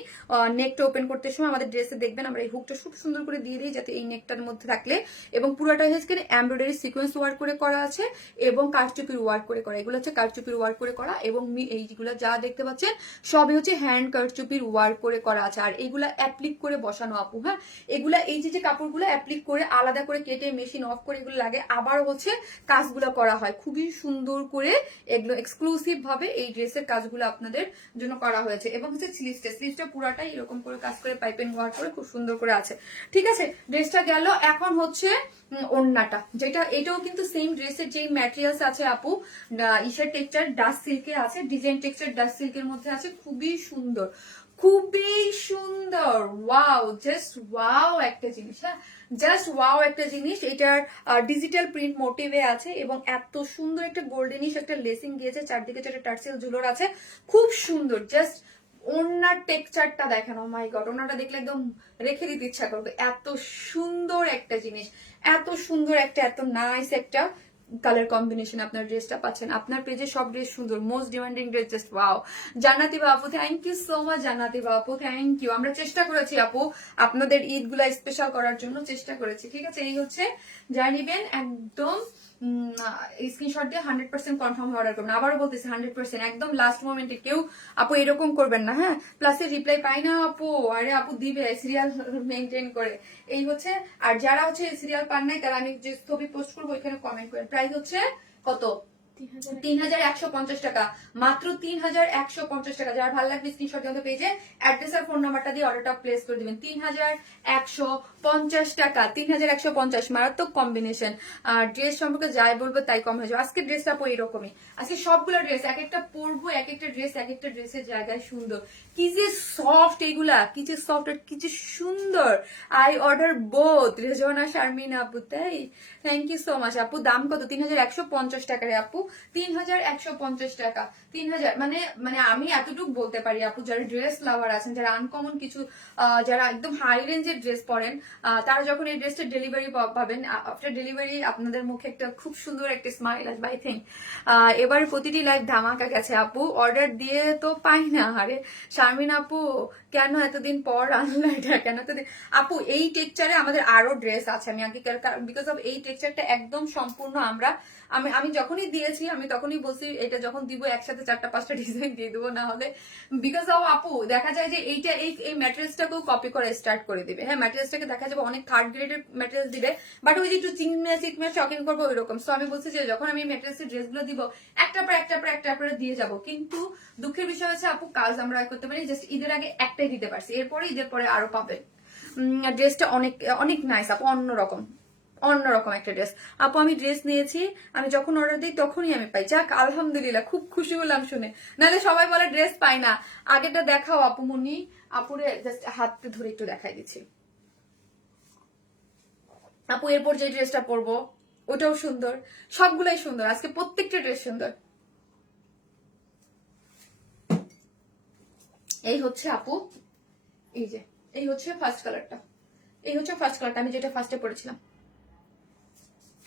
নেকটা ওপেন করতে সময় আমাদের ড্রেসে দেখবেন আমরা এই হুকটা খুব সুন্দর করে দিয়ে দিই, যাতে এই নেকটার মধ্যে থাকলে, এবং পুরোটা হচ্ছে এমব্রয়ডারি সিকোয়েন্স ওয়ার্ক করে করা আছে এবং কারচুপির ওয়ার্ক করে করা। এগুলো হচ্ছে কারচুপির ওয়ার্ক করে করা, এবং এইগুলো যা দেখতে পাচ্ছেন সবই হচ্ছে হ্যান্ড কারচুপির ওয়ার্ক করে করা আছে। আর এইগুলা অ্যাপ্লিক করে বসানো আপু। হ্যাঁ, এগুলা এই যে কাপড়গুলো অ্যাপ্লিক করে আলাদা করে কেটে মেশিন অফ করে এগুলো লাগে, আবার হচ্ছে কাজগুলো করা হয় খুবই সুন্দর করে। এগুলো এক্সক্লুসিভ ভাবে এই ড্রেসের কাজগুলো আপনাদের জন্য করা হয়েছে। এবং হচ্ছে স্লিভসটা পুরাটাই এরকম করে কাজ করে পাইপেন ওয়ার্ক করে খুব সুন্দর করে আছে। ঠিক আছে, ড্রেসটা গেল। এখন হচ্ছে ওড়নাটা, যেটা এটাও কিন্তু সেম ড্রেসের যে ম্যাটেরিয়ালস আছে আপু, ইসের টেক্সচার ডাস্ট সিল্কে আছে, ডিজাইন টেক্সচার ডাস্ট সিল্কের মধ্যে আছে, খুবই সুন্দর, খুবই সুন্দর। ওয়াও, জাস্ট ওয়াও একটা জিনিস। হ্যাঁ, জাস্ট ওয়াও একটা জিনিস। এটার ডিজিটাল প্রিন্ট মোটিভে আছে, এবং এত সুন্দর একটা গোল্ডেনিশ একটা লেসিং দিয়েছে, চারদিকে চারটে টার্সেল ঝুলোর আছে, খুব সুন্দর। জাস্ট ওনার টেক্সচারটা দেখেন, ও মাই গড, ওনাটা দেখলে একদম রেখে দিতে ইচ্ছা করবে। এত সুন্দর একটা জিনিস, এত সুন্দর একটা, এত নাইস একটা কালার কম্বিনেশন আপনার ড্রেসটা পাচ্ছেন। আপনার পেজে সব ড্রেস সুন্দর, most demanding dress, just wow. জান্নাতি বাপু, থ্যাংক ইউ সো মাচ। জান্নাতি বাপু, থ্যাংক ইউ। আমরা চেষ্টা করেছি আপু আপনাদের ঈদ গুলা স্পেশাল করার জন্য, চেষ্টা করেছি। ঠিক আছে, এই হচ্ছে যা নিবেন একদম স্ক্রিনশট দিয়ে 100% কনফার্ম অর্ডার করবেন। আবারও বলতেছি 100%, একদম লাস্ট মোমেন্টে কেউ আপু এরকম করবেন না। হ্যাঁ, প্লাসে রিপ্লাই পাই না আপু, আরে আপু দিবে সিরিয়াল মেনটেন করে, এই হচ্ছে। আর যারা হচ্ছে সিরিয়াল পান নাই তারা আমি যে ছবি পোস্ট করবো ওইখানে কমেন্ট করেন। প্রাইস হচ্ছে কত? ৩,১৫০ টাকা, মাত্র ৩,১৫০ টাকা। যার ভালো লাগবে স্ক্রিনশট দিয়ে পেজে অ্যাড্রেস আর ফোন নাম্বারটা দিয়ে অর্ডারটা প্লেস করে দিবেন। ৩,১৫০ টাকা, ৩,১৫০, মারাত্মক কম্বিনেশন। আর ড্রেস সম্পর্কে যাই বলবো তাই কম হয়ে যাবে। আজকে ড্রেসটা পরে এরকমই, আজকে সবগুলো ড্রেস এক একটা পরবো, এক একটা ড্রেস এক একটা ড্রেসের জায়গায় সুন্দর। কি যে সফট এগুলা, কি যে সফট আর কি যে সুন্দর। I order both Rezwana Sharmin আপু, তাই থ্যাংক ইউ সো মাচ আপু। দাম কত? ৩,১৫০ টাকা রে আপু, ৩,১৫০ টাকা। ৩,০০০ মানে মানে আমি এতটুকু বলতে পারি আপু, যারা ড্রেস লাভার আছেন, যারা আনকমন কিছু যারা একদম হাই রেঞ্জের ড্রেস পরেন, তারা যখন এই ড্রেসটা ডেলিভারি পাবেন, আফটার ডেলিভারি আপনাদের মুখে একটা খুব সুন্দর একটা স্মাইল আসবে আই থিঙ্ক। এবার প্রতিটি লাইভ ধামাকা গেছে আপু, অর্ডার দিয়ে তো পাই না। আরে শারমিন আপু কেন এতদিন পর আনলো এটা, কেন এতদিন? আপু এই টেক্সচারে আমাদের আরো ড্রেস আছে, আমি আগে বিকজ অফ এই টেক্সচারটা একদম সম্পূর্ণ আমরা আমি যখনই দিয়েছি আমি তখনই বলছি এটা যখন দিব একসাথে 4-5টা ডিজাইন দিয়ে দেবো, না হলে বিকজ অফ আপু দেখা যায় যে এইটা এই ম্যাটেরিয়ালসটাকেও কপি করে স্টার্ট করে দিবে। হ্যাঁ, ম্যাটেরিয়ালসটাকে দেখা যাবে অনেক থার্ড গ্রেডের ম্যাটেরিয়ালস দিবে, বাট ওই যে একটু চিকমিয়া শকিং করবো ওইরকম। সো আমি বলছি যে যখন আমি ম্যাটেরিয়ালসের ড্রেসগুলো দিব একটা পর দিয়ে যাব। কিন্তু দুঃখের বিষয় হচ্ছে আপু, কাজ আমরা করতে পারি জাস্ট ঈদের আগে একটাই দিতে পারছি, এরপরে ঈদের পরে আরো পাবেন। ড্রেসটা অনেক অনেক নাইস আপু, অন্যরকম একটা ড্রেস আপু। আমি ড্রেস নিয়েছি, আমি যখন অর্ডার দিই তখনই আমি পাই। যাক আলহামদুলিল্লাহ, খুব খুশি হলাম শুনে। নাহলে সবাই বলে ড্রেস পাই না। আগেটা দেখাও আপু মুন্নি, আপুরে জাস্ট হাতে ধরে একটু দেখাই দিচ্ছি আপু। এরপর যে ড্রেসটা পরবো ওটাও সুন্দর, সবগুলাই সুন্দর, আজকে প্রত্যেকটা ড্রেস সুন্দর। এই হচ্ছে আপু, এই যে এই হচ্ছে ফার্স্ট কালারটা, আমি যেটা ফার্স্টে পরেছিলাম।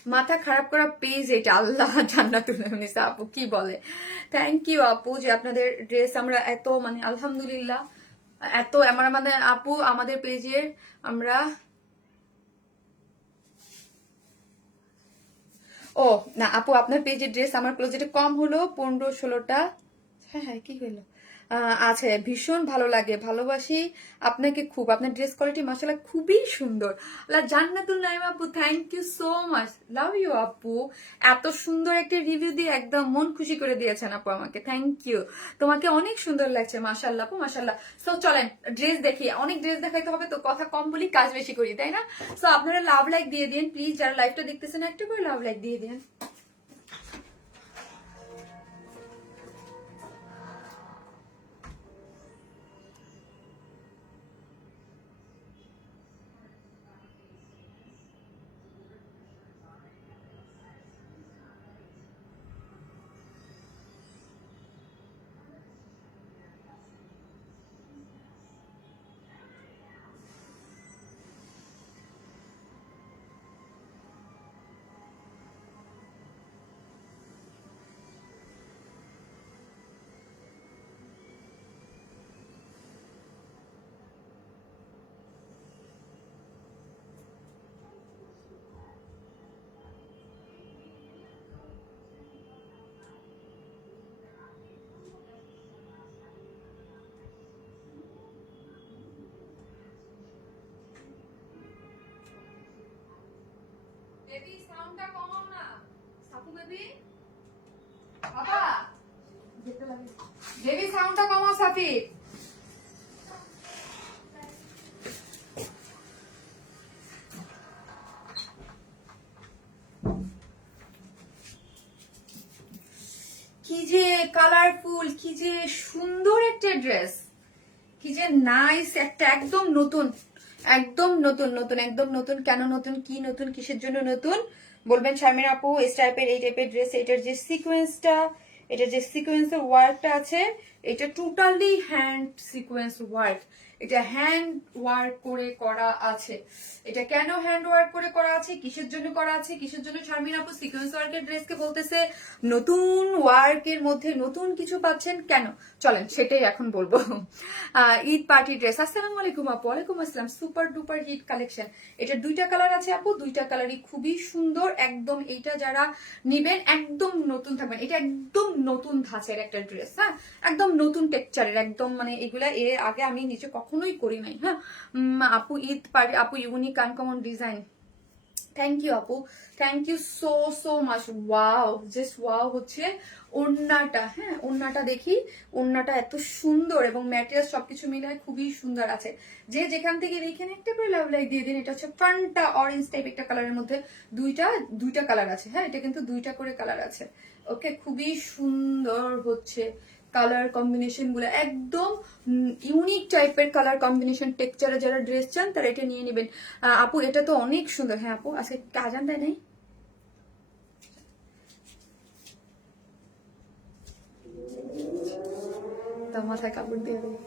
মাথা খারাপ করা পেজ এটা, আল্লাহ জান্নাতুল নিসা আপু কি বলে। থ্যাংক ইউ আপু, যে আপনাদের ড্রেস আমরা এত মানে আলহামদুলিল্লাহ এত আমাদের আপু আমাদের পেজের আমরা ও না আপু, আপনার পেজের ড্রেস আমার ক্লোজেটে কম হলো 15-16টা। হ্যাঁ কি হলো আছে, ভীষণ ভালো লাগে, ভালোবাসি আপনাকে খুব, আপনার ড্রেস কোয়ালিটি মাশাআল্লাহ খুবই সুন্দর। আল্লাহ জান্নাতুল নাইম আপু, thank you so much, love you আপু। এত সুন্দর একটা রিভিউ দিয়ে একদম মন খুশি করে দিয়েছেন আপু আমাকে, থ্যাংক ইউ। তোমাকে অনেক সুন্দর লাগছে মাশাআল্লাহ আপু, মাশাআল্লাহ। সো চলেন ড্রেস দেখি, অনেক ড্রেস দেখাইতে হবে তো, কথা কম বলি কাজ বেশি করি, তাই না? সো আপনারা লাভ লাইক দিয়ে দিন প্লিজ, যারা লাইভটা দেখতেছেন একটু করে লাভ লাইক দিয়ে দিন। বেবি সাউন্ডটা কমাও না, সাপু বেবি, বাবা বেবি সাউন্ডটা কমাও সাফি। কি যে কালারফুল, কি যে সুন্দর একটা ড্রেস, কি যে নাইস একটা, একদম নতুন একদম নতুন নতুন একদম নতুন। কেন নতুন, কি নতুন, কিসের জন্য নতুন বলবেন শারমিন আপু? এই টাইপের ড্রেস, এটার যে সিকোয়েন্সটা, এটার যে সিকোয়েন্সের ওয়ার্কটা আছে, এটা টোটালি হ্যান্ড সিকোয়েন্স ওয়ার্ক, এটা হ্যান্ড ওয়ার্ক করে করা আছে। এটা কেন হ্যান্ড ওয়ার্ক করে করা আছে, কিসের জন্য করা আছে, কিসের জন্য শারমিন আপু সিকোয়েন্স ওয়ার্কের ড্রেসকে বলতেছে নতুন, ওয়ার্কের মধ্যে নতুন কিছু পাচ্ছেন কেন, চলেন সেটাই এখন বলবো। ঈদ পার্টি ড্রেস, আসসালামু আলাইকুম আপু। ওয়ালাইকুম আসসালাম, সুপার ডুপার হিট কালেকশন। এটা দুইটা কালার আছে আপু, দুইটা কালারই খুবই সুন্দর একদম। এইটা যারা নিবেন একদম নতুন থাকবেন, এটা একদম নতুন ধাঁচের একটা ড্রেস, হ্যাঁ একদম নতুন টেক্সচারের, একদম মানে এগুলা এর আগে আমি নিচে কখনোই করি নাই। হ্যাঁ আপু ঈদ পার্টি, আপু unique uncommon design, thank you আপু, thank you so so much. Wow, just wow হচ্ছে ওড়নাটা। হ্যাঁ, ওড়নাটা দেখি, ওড়নাটা এত সুন্দর এবং ম্যাটেরিয়াল সবকিছু মিলে খুবই সুন্দর আছে। যে যেখান থেকে দেখেন একটা করে লাভ লাইক দিয়ে দিন। এটা হচ্ছে ফ্রন্টটা অরেঞ্জ টাইপ একটা কালারের মধ্যে দুইটা দুইটা কালার আছে। হ্যাঁ, এটা কিন্তু দুইটা করে কালার আছে। ওকে, খুবই সুন্দর হচ্ছে কালার কম্বিনেশন গুলো, একদম ইউনিক টাইপের কালার কম্বিনেশন। টেক্সচারে যারা ড্রেস চান তারা এটা নিয়ে নেবেন। আপু এটা তো অনেক সুন্দর। হ্যাঁ আপু, আজকে কাজান দেয় নাই? তো মাথায় কাপড় দিয়ে দেয়।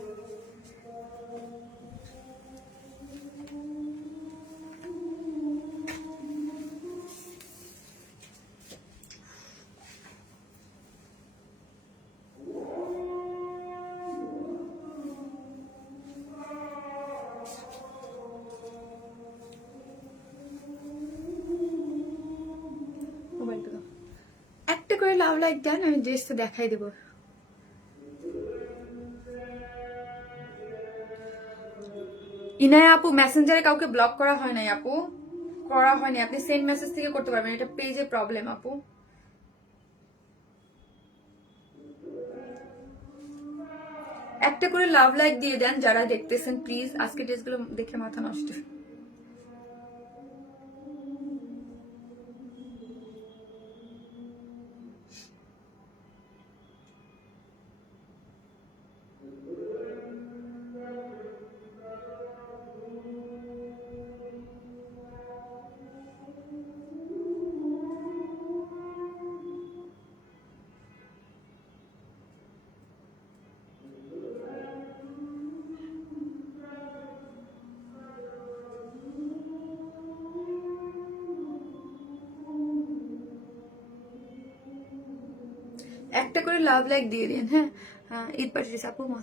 মোবাইলটা দাও। একটা করে লাভ লাইক দেন, আমি ড্রেসটা দেখাই দেবো। ইনায়া আপু, মেসেঞ্জারে কাউকে ব্লক করা হয় নাই আপু, করা হয়নি। আপনি সেন্ড মেসেজ থেকে করতে পারবেন, এটা পেজে প্রবলেম আপু। একটা করে লাভ লাইক দিয়ে দেন যারা দেখতেছেন প্লিজ। আজকে ড্রেসগুলো দেখে মাথা নষ্ট। একটা করে লাভ লাইক দিয়ে দিন। হ্যাঁ, ঈদ পাঠিয়েছে আপু মা।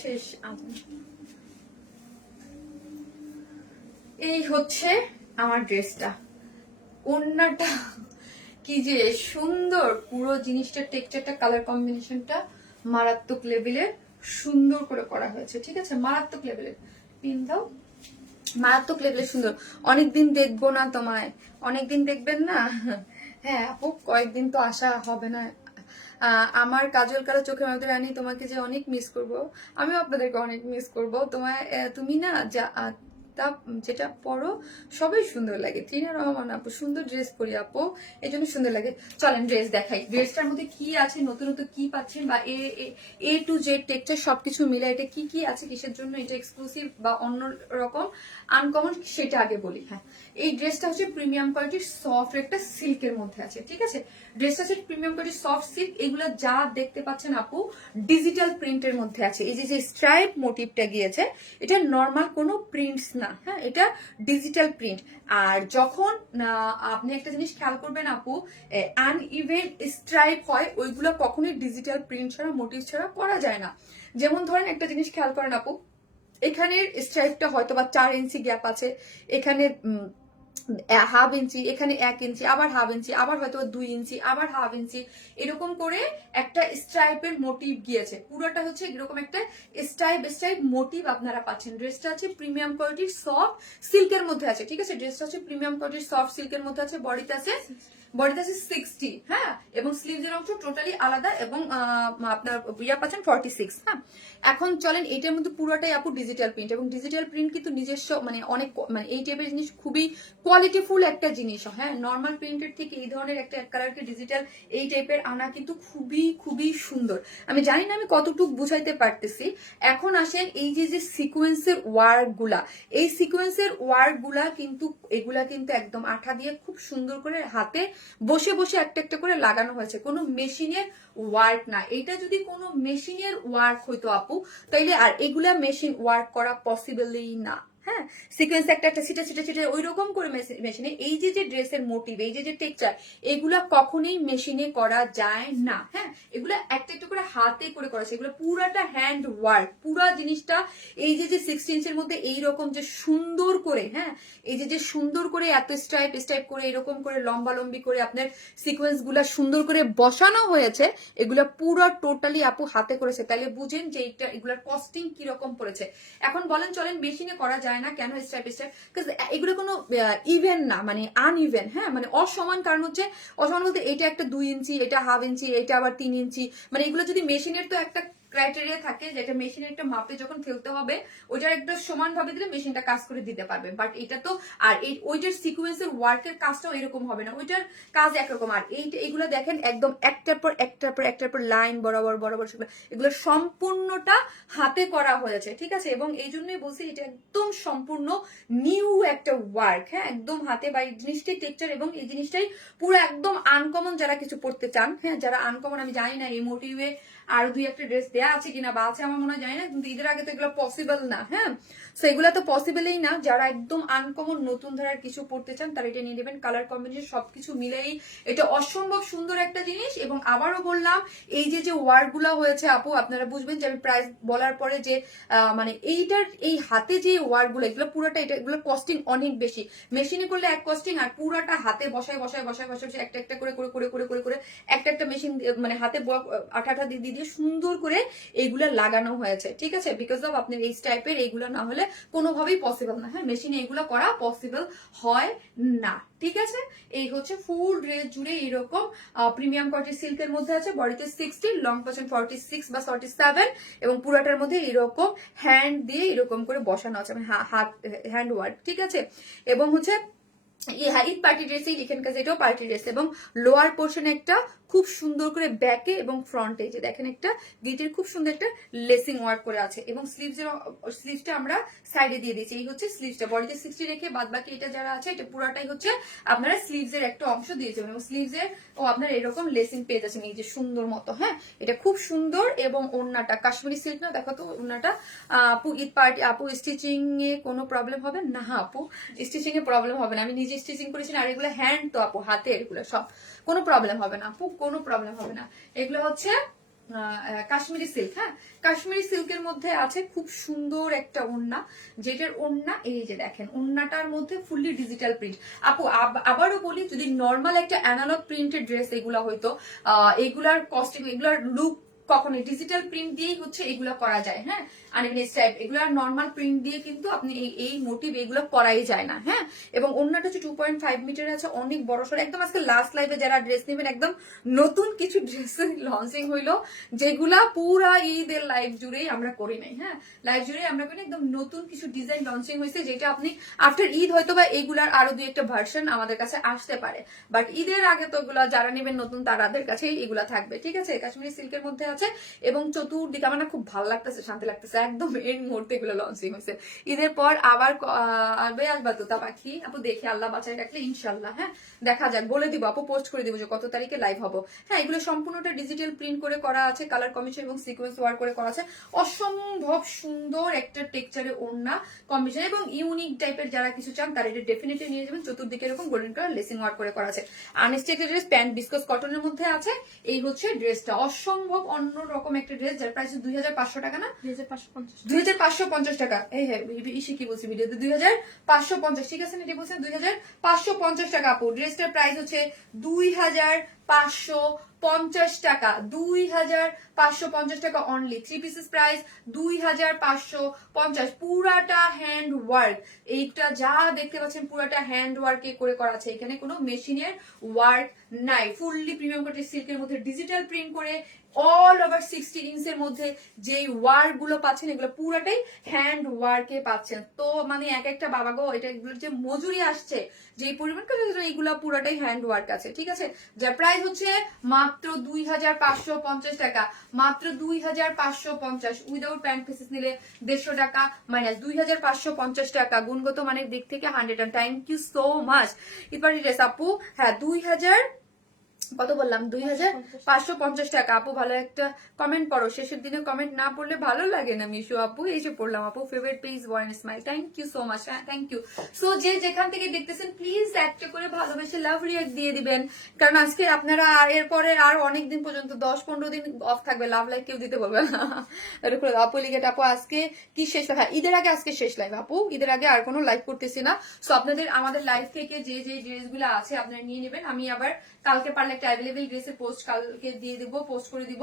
শেষ। এই হচ্ছে আমার ড্রেসটা, ওড়নাটা কি যে সুন্দর, পুরো জিনিসটা টেক্সচারটা কালার কম্বিনেশনটা মারাত্মক লেভেলের সুন্দর করে করা হয়েছে। ঠিক আছে, মারাত্মক লেভেলের। পিন দাও। মারাত্মক লেভেলের সুন্দর। অনেকদিন দেখবো না তোমায়, অনেকদিন দেখবেন না। হ্যাঁ আপু, কয়েকদিন তো আসা হবে না। আমার কাজল কালো চোখের মধ্যে রানী, তোমাকে যে অনেক মিস করব। আমিও আপনাদেরকে অনেক মিস করব তোমায়। তুমি না যা তা যেটা পরো সবাই সুন্দর লাগে। ত্রিনা রহমান আপু, সুন্দর ড্রেস পরি আপু, এই জন্য সুন্দর লাগে। চলেন ড্রেস দেখাই। ড্রেসটার মধ্যে কি আছে, নতুন নতুন কি পাচ্ছেন, বা এ টু জেড টেক্সচার সবকিছু মিলে এটা কি কি আছে, কিসের জন্য এটা এক্সক্লুসিভ বা অন্য রকম আনকমন, সেটা আগে বলি। হ্যাঁ, এই ড্রেসটা হচ্ছে প্রিমিয়াম কোয়ালিটির সফট একটা সিল্কের মধ্যে আছে। ঠিক আছে, ড্রেসটা হচ্ছে প্রিমিয়াম কোয়ালিটির সফট সিল্ক। এগুলো যা দেখতে পাচ্ছেন আপু ডিজিটাল প্রিন্টের মধ্যে আছে। এই যে স্ট্রাইপ মোটিভটা গিয়েছে, এটা নর্মাল কোনো প্রিন্টস না। হ্যাঁ, এটা ডিজিটাল প্রিন্ট। আর যখন আপনি একটা জিনিস খেয়াল করবেন আপু, আনইভেন স্ট্রাইপ হয়, ওইগুলো কখনোই ডিজিটাল প্রিন্ট ছাড়া, মোটিভ ছাড়া করা যায় না। যেমন ধরেন একটা জিনিস খেয়াল করেন আপু, এখানের স্ট্রাইপটা হয়তো বা 4 ইঞ্চি গ্যাপ আছে, এখানে হাফ ইঞ্চি, এখানে 1 ইঞ্চি, আবার হাফ ইঞ্চি, আবার হয়তো 2 ইঞ্চি, আবার হাফ ইঞ্চি, এরকম করে একটা স্ট্রাইপের মোটিভ গিয়েছে। পুরোটা হচ্ছে এরকম একটা স্ট্রাইপ মোটিভ আপনারা পাচ্ছেন। ড্রেসটা আছে প্রিমিয়াম কোয়ালিটির সফট সিল্কের মধ্যে আছে, ঠিক আছে? ড্রেসটা হচ্ছে প্রিমিয়াম কোয়ালিটির সফট সিল্কের মধ্যে আছে। বডিতে আছে 60, হ্যাঁ, এবং স্লিভসের অংশ টোটালি আলাদা, এবং আপনার ইয়া পাচ্ছেন 46। হ্যাঁ, এখন চলেন এটার মধ্যে পুরোটাই আপু ডিজিটাল প্রিন্ট, এবং ডিজিটাল প্রিন্ট কিন্তু নিজস্ব মানে অনেক মানে এই টাইপের জিনিস খুবই কোয়ালিটিফুল একটা জিনিস। হ্যাঁ, নর্মাল প্রিন্টের থেকে এই ধরনের একটা এক কালারকে ডিজিটাল এই টাইপের আনা কিন্তু খুবই খুবই সুন্দর। আমি জানি না আমি কতটুকু বুঝাইতে পারতেছি। এখন আসেন এই যে সিকোয়েন্সের ওয়ার্ক গুলা, এই সিকোয়েন্সের ওয়ার্ক গুলা কিন্তু এগুলা কিন্তু একদম আঠা দিয়ে খুব সুন্দর করে হাতে বসে বসে একটা একটা করে লাগানো হয়েছে, কোনো মেশিনের ওয়ার্ক না। এটা যদি কোনো মেশিনের ওয়ার্ক হইতো আপু, তাইলে আর এগুলা মেশিন ওয়ার্ক করা পসিবলই না। হ্যাঁ, সিকোয়েন্স একটা একটা ছিটে ছিটে ছিটে ওই রকম করে মেশিনে এই যে ড্রেসের মোটিভ, এই যে টেক্সচার, এগুলা কখনোই মেশিনে করা যায় না। হ্যাঁ, এগুলা একটা একটা করে হাতে করে করেছে, এগুলো পুরাটা হ্যান্ড ওয়ার্ক। পুরা জিনিসটা এই যে 60 ইঞ্চের মধ্যে এইরকম যে সুন্দর করে, হ্যাঁ, এই যে সুন্দর করে এত স্ট্রাইপ করে এরকম করে লম্বা লম্বি করে আপনার সিকোয়েন্স গুলা সুন্দর করে বসানো হয়েছে, এগুলা পুরো টোটালি আপু হাতে করেছে। তাহলে বুঝেন যে এগুলার কস্টিং কিরকম পড়েছে। এখন বলেন চলেন মেশিনে করা যায় না কেন স্ট্রাইপ? এগুলো কোনো ইভেন না, মানে আনইভেন। হ্যাঁ, মানে অসমান। কারণ হচ্ছে অসমান বলতে এটা একটা 2 ইঞ্চি, এটা হাফ ইঞ্চি, এটা আবার 3 ইঞ্চি, মানে এগুলো যদি মেশিনের তো একটা ক্রাইটেরিয়া থাকে যেটা মেশিনের একটা মাপে যখন ফেলতে হবে ওইটার একটা সমান ভাবে দিলে মেশিনটা কাজ করে দিতে পারবে। বাট এটা তো আর ওইটার সিকোয়েন্সের ওয়ার্কের কাজটাও এরকম হবে না, ওইটার কাজ একরকম। আর এইগুলো দেখেন একদম একটার পর লাইন বরাবর বরাবর এগুলো সম্পূর্ণটা হাতে করা হয়েছে, ঠিক আছে? এবং এই জন্যই বলছি এটা একদম সম্পূর্ণ নিউ একটা ওয়ার্ক। হ্যাঁ, একদম হাতে বা এই জিনিসটাই টেক্সচার, এবং এই জিনিসটাই পুরো একদম আনকমন। যারা কিছু পড়তে চান, হ্যাঁ, যারা আনকমন, আমি জানি না এই মোটিভে আরো 2-1টা ড্রেস দেয়া আছে কিনা বা আছে আমার মনে হয়, জানি না, কিন্তু ঈদের আগে তো এগুলো পসিবল না। হ্যাঁ, সো এগুলো তো পসিবলই না। যারা একদম আনকমন নতুন ধারার কিছু পড়তে চান তারা এটা নিয়ে নেবেন। কালার কম্বিনেশন সবকিছু মিলেই এটা অসম্ভব সুন্দর একটা জিনিস। এবং আবারও বললাম, এই যে ওয়ার্ড গুলা হয়েছে আপু, আপনারা বুঝবেন যে আমি প্রাইস বলার পরে যে মানে এইটার এই হাতে যে ওয়ার্ড গুলো, এগুলো পুরোটা এগুলো কস্টিং অনেক বেশি। মেশিনে করলে এক কস্টিং, আর পুরাটা হাতে বসায় একটা একটা করে করে করে করে করে করে একটা একটা মেশিন মানে হাতে আঠা দিয়ে সুন্দর করে এইগুলা লাগানো হয়েছে, ঠিক আছে? বিকজ অফ আপনার এই টাইপের এইগুলা না হলে কোনোভাবেই পসিবল না। হ্যাঁ, মেশিনে এগুলো করা পসিবল হয় না, ঠিক আছে? এই হচ্ছে ফুল ড্রেস জুড়ে এরকম প্রিমিয়াম কোয়ালিটি সিল্কের মধ্যে আছে। বডিতে 60, লং পাচ্ছেন 46 বা 47, এবং পুরাটার মধ্যে এরকম হ্যান্ড দিয়ে এরকম করে বসানো আছে, মানে হাত হ্যান্ড ওয়ার্ক, ঠিক আছে? এবং হচ্ছে ঈদ পার্টি ড্রেসই এখানকার, এটাও পার্টি ড্রেস। এবং লোয়ার পোর্শনে একটা খুব সুন্দর করে ব্যাকে এবং ফ্রন্টে যে দেখেন একটা গিটের খুব সুন্দর একটা লেসিং ওয়ার্ক করে আছে, এবং স্লিভসটা আমরা সাইডে দিয়ে দিয়েছি। এই হচ্ছে স্লিভসটা, বডিতে 60 রেখে বাদ বাকি এটা যারা আছে এটা পুরাটাই হচ্ছে আপনারা স্লিভসের একটা অংশ দিয়েছেন, এবং স্লিভসের আপনার এরকম লেসিং পেয়ে যাচ্ছেন এই যে সুন্দর মতো। হ্যাঁ, এটা খুব সুন্দর। এবং ওড়নাটা কাশ্মীরি সিল্ক না, দেখো তো ওড়নাটা। আপু ঈদ পার্টি, আপু স্টিচিং এ কোনো প্রবলেম হবে না? আপু স্টিচিং এ প্রবলেম হবে না, আমি নিজে স্টিচিং করেছি। আর এগুলো হ্যান্ড তো আপু, হাতে এগুলো সব, কোনো প্রবলেম হবে না আপু, কোনো প্রবলেম হবে না। এগুলো হচ্ছে কাশ্মীরি সিল্ক। হ্যাঁ, কাশ্মীরি সিল্কের মধ্যে আছে খুব সুন্দর একটা ওড়না, যেটার ওড়না এই যে দেখেন, ওড়নাটার মধ্যে ফুললি ডিজিটাল প্রিন্ট। আপু আবারও বলি, যদি নর্মাল একটা অ্যানালগ প্রিন্টেড ড্রেস এগুলা হইতো, এগুলার কস্টিং, এগুলার লুক কখনো ডিজিটাল প্রিন্ট দিয়েই হচ্ছে এগুলো করা যায়। হ্যাঁ, আনইভেন স্ট্রাইপ, এগুলো নর্মাল প্রিন্ট দিয়ে কিন্তু আপনি এই মোটিভ এগুলো করাই যায় না। হ্যাঁ, এবং অন্যটা হচ্ছে 2.5 মিটার আছে, অনেক বড় সড়ো একদম। আজকে লাস্ট লাইভে যারা ড্রেস নেবেন, একদম নতুন কিছু ড্রেস লঞ্চিং হইলো, যেগুলা পুরা ঈদের লাইভ জুড়েই আমরা করি নাই। হ্যাঁ, লাইভ জুড়ে আমরা করি, একদম নতুন কিছু ডিজাইন লঞ্চিং হয়েছে, যেটা আপনি আফটার ঈদ হয়তো বা এগুলার আরো 2-1টা ভার্সন আমাদের কাছে আসতে পারে, বাট ঈদের আগে তো এগুলা যারা নেবেন নতুন তাদের কাছেই এগুলা থাকবে, ঠিক আছে? কাশ্মীরি সিল্কের মধ্যে আছে, এবং চতুর্দিকে আমার না খুব ভালো লাগতেছে, শান্তি লাগতেছে, একদম এর মুহূর্তে এগুলো লঞ্চিং হয়েছে। ঈদের পর আবার আসবা তোতা পাখি আপু, দেখি আল্লাহ বাঁচাই রাখলে ইনশাল্লাহ। হ্যাঁ, দেখা যাক, বলে দিব আপু, পোস্ট করে দিব যে কত তারিখে লাইভ হবো। হ্যাঁ, এগুলো সম্পূর্ণটা ডিজিটাল প্রিন্ট করে করা আছে, কালার কম্বিনেশন এবং সিকোয়েন্স ওয়ার্ক করে করা আছে। অসম্ভব সুন্দর একটা টেক্সচারে ওড়না কম্বিনেশন, এবং ইউনিক টাইপের যারা কিছু চান তারা এটা ডেফিনেটলি নিয়ে যাবেন। চতুর্দিকে এরকম গোল্ডেন কালার লেসিং ওয়ার্ক করে করা আছে। আনস্টিচ ড্রেস, প্যান্ট বিস্কস কটনের মধ্যে আছে। এই হচ্ছে ড্রেসটা, অসম্ভব অন্যরকম একটা ড্রেস যার প্রাইস 2500 টাকা না, 2550 টাকা। এই হ্যাঁ ইসে কি বলছি ভিডিওতে 2550, ঠিক আছে না, এটি বলছেন 2550 টাকা আপু। ড্রেসটার প্রাইস হচ্ছে 2550 টাকা, 2550 টাকা অনলি। 3 পিসেস প্রাইস 2550, পুরাটা হ্যান্ড ওয়ার্ক। এইটা যা দেখতে পাচ্ছেন পুরাটা হ্যান্ড ওয়ার্কে করে করা আছে, এখানে কোনো মেশিনের ওয়ার্ক নাই। ফুললি প্রিমিয়াম কোয়ালিটি সিল্কের মধ্যে ডিজিটাল প্রিন্ট করে অল ওভার 60 ইঞ্চের মধ্যে যে ওয়ার্ক গুলো পাচ্ছেন এগুলো পুরাটাই হ্যান্ড ওয়ার্কে পাচ্ছেন। তো মানে এক একটা বাবা গো, এটা এগুলোর যে মজুরি আসছে যে পরিমাণ এইগুলা পুরাটাই হ্যান্ড ওয়ার্ক আছে, ঠিক আছে। যার প্রাইস হচ্ছে মাত্র 2550 টাকা, মাত্র 2550। উইদাউট প্যান্ট পিসেস নিলে 150 টাকা মাইনাস 2550 টাকা। গুণগত মানের দিক থেকে 100। Thank you so much. এরপর ড্রেস আপু, হ্যাঁ 2000 কত বললাম, 2550 টাকা। আপু ভালো একটা কমেন্ট পড়ো, শেষের দিনে কমেন্ট না পড়লে ভালো লাগে না মিশু আপু। এই যে পড়লাম আপু, favourite page one smile, thank you so much, thank you. So যে যেখান থেকে দেখতেছেন প্লিজ একটা করে ভালোবেসে লাভ রিয়াক্ট দিয়ে দিবেন, কারণ আজকে আপনারা এরপরে আর অনেকদিন পর্যন্ত 10-15 দিন অফ থাকবে, লাভ লাইক কেউ দিতে বলবে না। আপু লিগেট আপু আজকে কি শেষ, হ্যাঁ ঈদের আগে আজকে শেষ লাইভ আপু, ঈদের আগে আর কোনো লাইভ করতেছি না। সো আপনাদের আমাদের লাইভ থেকে যে যে ড্রেসগুলো আছে আপনারা নিয়ে নেবেন। আমি আবার কালকে পারলে একটা অ্যাভেলেবেল ড্রেসের পোস্ট কালকে দিয়ে দিব, পোস্ট করে দিব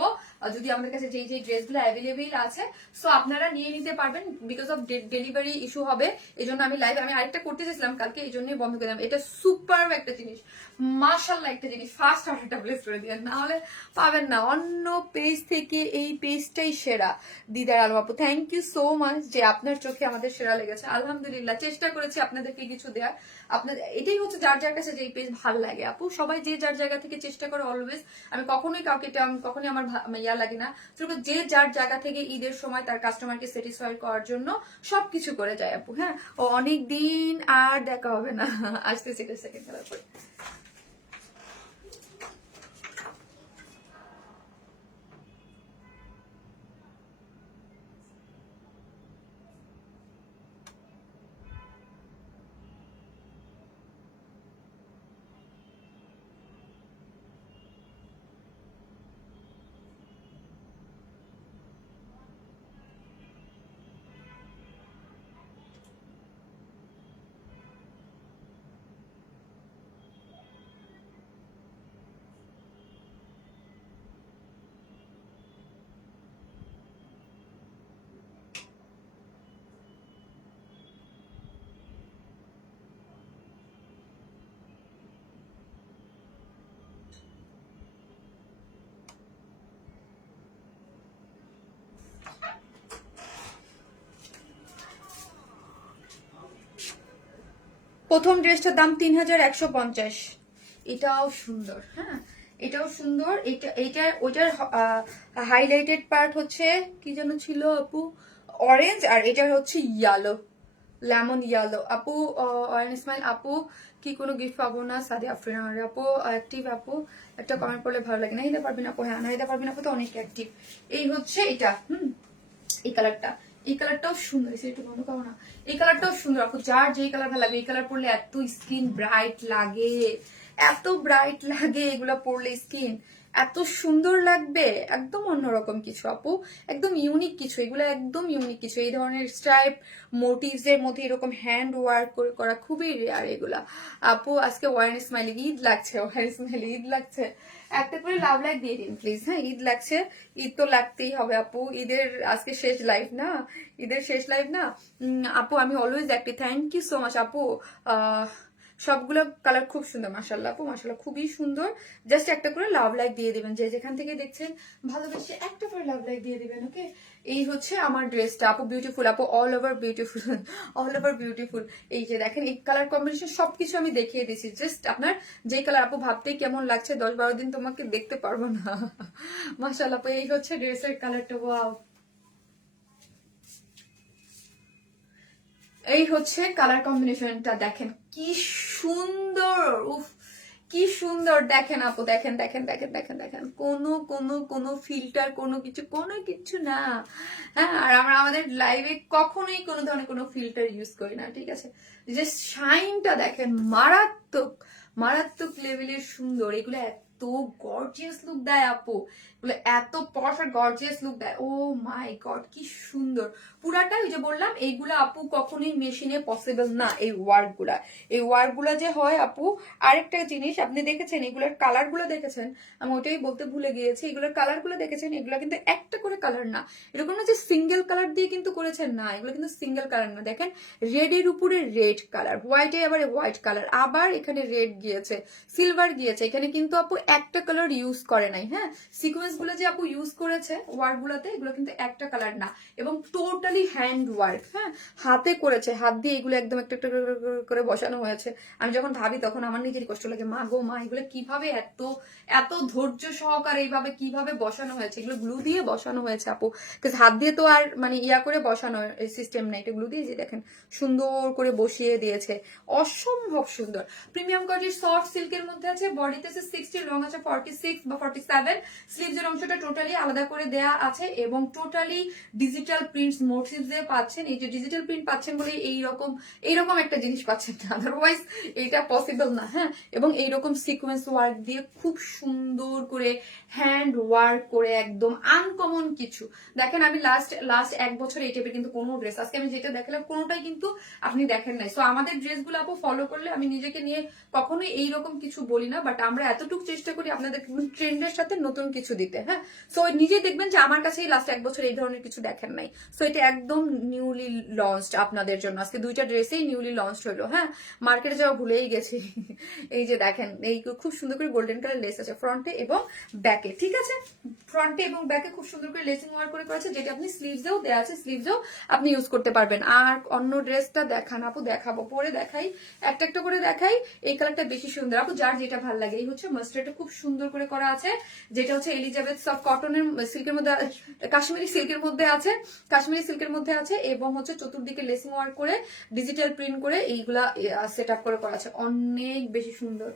যদি আমাদের কাছে যে যে ড্রেসগুলো অ্যাভেলেবেল আছে। সো আপনারা নিয়ে নিতে পারবেন, বিকজ অফ ডেলিভারি ইস্যু হবে এই জন্য আমি লাইভ আমি আরেকটা করতে চেয়েছিলাম কালকে, এই জন্যই বন্ধ করে দিলাম। এটা সুপার একটা জিনিস, মাশাআল্লাহ একটা জিনিস, ফার্স্ট অর্ডারটা প্লেস করে দিয়ে, না হলে পাবেন না। অন্য পেজ থেকে এই পেজটাই সেরা। দিদার আলম আপু থ্যাংক ইউ সো মাচ, যে আপনার চোখে আমাদের সেরা লেগেছে। আলহামদুলিল্লাহ, চেষ্টা করেছি আপনাদেরকে কিছু দেওয়ার। আপনাদের এটাই হচ্ছে যার যার কাছে যে পেজ ভালো লাগে আপু, সবাই যে যার জায়গা থেকে চেষ্টা করে অলওয়েজ। আমি কখনোই কাউকে কখনোই আমার ইয়া লাগে না, যে যার জায়গা থেকে ঈদের সময় তার কাস্টমারকে স্যাটিসফাই করার জন্য সবকিছু করে যায় আপু। হ্যাঁ, ও অনেক দিন আর দেখা হবে না, আসতেছি সেকেন্ড খেলার পরে। প্রথম ড্রেসটার দাম 3150। এটাও সুন্দর, হ্যাঁ এটাও সুন্দর। এটা ওইটার হাইলাইটেড পার্ট হচ্ছে কি যেন ছিল আপু, অরেঞ্জ, আর এটার হচ্ছে ইয়েলো, লেমন ইয়েলো। আপু ইসমাইল আপু কি কোনো গিফট পাবো না? সাদি আফরিন আপু অ্যাক্টিভ আপু, একটা কমেন্ট করলে ভালো লাগে। নাহিদা পারবিন আপু, হ্যাঁ নাহিদা পারবিন আপু তো অনেক অ্যাক্টিভ। এই হচ্ছে এটা, এই কালারটা, এই কালারটাও সুন্দর, একটু বন্ধ করো না। এই কালারটাও সুন্দর আপু, যার যেই কালার ভালো লাগে। এই কালার পরলে এত স্কিন ব্রাইট লাগে, এত ব্রাইট লাগে এগুলা পরলে, স্কিন এত সুন্দর লাগবে। একদম অন্যরকম কিছু আপু, একদম ইউনিক কিছু, এগুলো একদম ইউনিক কিছু। এই ধরনের স্ট্রাইপ মোটিভস এর মধ্যে এরকম হ্যান্ড ওয়ার্ক করে করা খুবই রেয়ার এগুলা আপু। আজকে ওয়ান স্মাইলি ঈদ লাগছে, ওয়ান স্মাইলি ঈদ লাগছে, একটা করে লাভ লাইক দিয়ে দিন প্লিজ। হ্যাঁ ঈদ লাগছে, ঈদ তো লাগতেই হবে আপু, ঈদের আজকে শেষ লাইভ না, ঈদের শেষ লাইভ না আপু। আমি always active, thank you so much আপু। সবগুলো কালার খুব সুন্দর, মাশাল্লাহ আপু মাশাল্লাহ, খুবই সুন্দর। জাস্ট একটা করে লাভ লাইক দিয়ে দিবেন, যে যেখান থেকে দেখছেন ভালোবেসে একটা করে লাভ লাইক দিয়ে দিবেন, ওকে। এই হচ্ছে আমার ড্রেসটা আপু, বিউটিফুল আপু, all over beautiful, all over beautiful. এই যে দেখেন এই কালার কম্বিনেশন সবকিছু আমি দেখিয়ে দিচ্ছি, জাস্ট আপনার যে কালার আপু ভাবতেই কেমন লাগছে, 10-12 দিন তোমাকে দেখতে পারবো না। মাশাল্লাহ আপু, এই হচ্ছে ড্রেসের কালারটা, ওয়াও। এই হচ্ছে কালার কম্বিনেশনটা, দেখেন কি সুন্দর, উফ কি সুন্দর। দেখেন আপু, দেখেন দেখেন দেখেন দেখেন দেখেন, কোনো কোনো কোনো ফিল্টার কোনো কিছু না। হ্যাঁ, আর আমরা আমাদের লাইভে কখনোই কোনো ধরনের কোনো ফিল্টার ইউজ করি না, ঠিক আছে। যে শাইনটা দেখেন, মারাত্মক মারাত্মক লেভেলের সুন্দর। এগুলো এত গর্জিয়াস লুক দেয় আপু, বলে এত পশ আর গর্জিয়াস লুক দেয়। ও মাই গড কি সুন্দর পুরাটা। ওই যে বললাম এইগুলা আপু কখনোই মেশিনে পসিবল না, এই ওয়ার্ক গুলা যে হয় আপু। আরেকটা জিনিস আপনি দেখেছেন এগুলোর কালার গুলো দেখেছেন, আমি ওটাই বলতে ভুলে গিয়েছি, এগুলোর কালার গুলো দেখেছেন, এগুলো কিন্তু একটা করে কালার না, এরকম না যে সিঙ্গেল কালার দিয়ে কিন্তু করেছেন, না এগুলো কিন্তু সিঙ্গেল কালার না। দেখেন রেড এর উপরে রেড কালার, হোয়াইট এ আবার হোয়াইট কালার, আবার এখানে রেড গিয়েছে, সিলভার গিয়েছে, এখানে কিন্তু আপু একটা কালার ইউজ করে নাই। হ্যাঁ, সিকোয়েন্স গুলো যে আপু ইউজ করেছে ওয়ার্ক গুলাতে, এগুলো কিন্তু একটা কালার না, এবং টোটালি হ্যান্ড ওয়ার্ক। হ্যাঁ, হাতে করেছে, হাত দিয়ে এগুলো একদম একটা একটা করে বসানো হয়েছে। আমি যখন ভাবি তখন আমার নিজেরই কষ্ট লাগে, মা গো মা, এগুলো কিভাবে এত এত ধৈর্য সহকারে এইভাবে কিভাবে বসানো হয়েছে, এগুলো গ্লু দিয়ে বসানো হয়েছে আপু, হাত দিয়ে তো আর মানে ইয়া করে বসানো সিস্টেম নাই, এটা গ্লু দিয়ে যে দেখেন সুন্দর করে বসিয়ে দিয়েছে, অসম্ভব সুন্দর। প্রিমিয়াম কোয়ালিটির সফট সিল্কের মধ্যে আছে, বডিতে আছে 60, লং আছে 46 বা 47, স্লিভসের অংশটা টোটালি আলাদা করে দেয়া আছে, এবং টোটালি ডিজিটাল প্রিন্টস মোটিভস দিয়ে পাচ্ছেন। এই যে ডিজিটাল প্রিন্ট পাচ্ছেন বলে এইরকম একটা জিনিস পাচ্ছেন না, আদারওয়াইজ এটা পসিবল না। হ্যাঁ, এবং এইরকম সিকোয়েন্স ওয়ার্ক দিয়ে খুব সুন্দর করে হ্যান্ড ওয়ার্ক করে একদম আনকমন কিছু। দেখেন আমি লাস্ট এক বছর এই টাইপের কিন্তু কোনো ড্রেস, আজকে আমি যেটা দেখালাম কোনোটাই কিন্তু আপনি দেখেন নাই। সো আমাদের ড্রেসগুলো আপু ফলো করলে, আমি নিজেকে নিয়ে কখনোই এইরকম কিছু বলি না, বাট আমরা এতটুকু চেষ্টা করি আপনাদের ট্রেন্ডের সাথে নতুন কিছু দিতে। হ্যাঁ, সো নিজে দেখবেন যে আমার কাছে লাস্ট এক বছর এই ধরনের কিছু দেখেন নাই। সো এটা একদম নিউলি লঞ্চড আপনাদের জন্য, আজকে দুইটা ড্রেসেই নিউলি লঞ্চড হলো। হ্যাঁ, মার্কেটে যাওয়া ভুলেই গেছি। এই যে দেখেন এই খুব সুন্দর করে গোল্ডেন কালার লেস আছে ফ্রন্টে এবং ব্যাকে, ঠিক আছে, ফ্রন্টে এবং ব্যাকে খুব সুন্দর করে লেসিং ওয়ার্ক করে করেছে, যেটা আপনি স্লিভসেও দেওয়া আছে, স্লিভসেও আপনি ইউজ করতে পারবেন। আর অন্য ড্রেসটা দেখান আপু, দেখাবো পরে দেখাই, একটা একটা করে দেখাই। এই কালারটা বেশি সুন্দর আপু, যার যেটা ভালো লাগে। এই হচ্ছে মাস্টার্ডটা খুব সুন্দর করে করা আছে, যেটা হচ্ছে এলিজাবেথ সফট কটনের সিল্কের মধ্যে, কাশ্মীরি সিল্কের মধ্যে আছে, কাশ্মীরি সিল্কের মধ্যে আছে, এবং হচ্ছে চতুর্দিকে লেসিং ওয়ার্ক করে ডিজিটাল প্রিন্ট করে এইগুলা সেট আপ করে করা আছে। অনেক বেশি সুন্দর,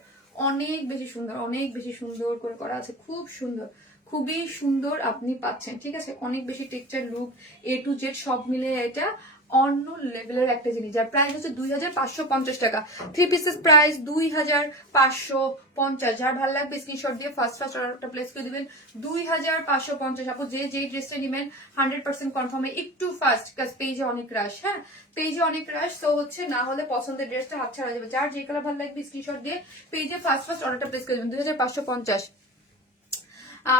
অনেক বেশি সুন্দর, অনেক বেশি সুন্দর করে করা আছে, খুব সুন্দর, খুবই সুন্দর আপনি পাচ্ছেন। ঠিক আছে, অনেক বেশি texture, look, A to Z সব মিলে এটা অন্য লেভেলের একটা জিনিস, যার প্রাইস হচ্ছে 2550 টাকা। Three pieces price 2550। যার ভালো লাগবে স্ক্রিনশট দিয়ে ফার্স্ট অর্ডারটা প্লেস করে দিবেন। 2550 আপু, যে ড্রেসটা নেবেন 100% কনফার্মে, একটু ফার্স্ট, কাজ পেজে অনেক রাশ। হ্যাঁ, পেজে অনেক রাশ, তো হচ্ছে না হলে পছন্দের ড্রেসটা হাত ছাড়া যাবে। যার যে কালার ভালো লাগবে স্ক্রিনশট দিয়ে পেজে ফার্স্ট অর্ডারটা প্লেস করে দিবেন। 2550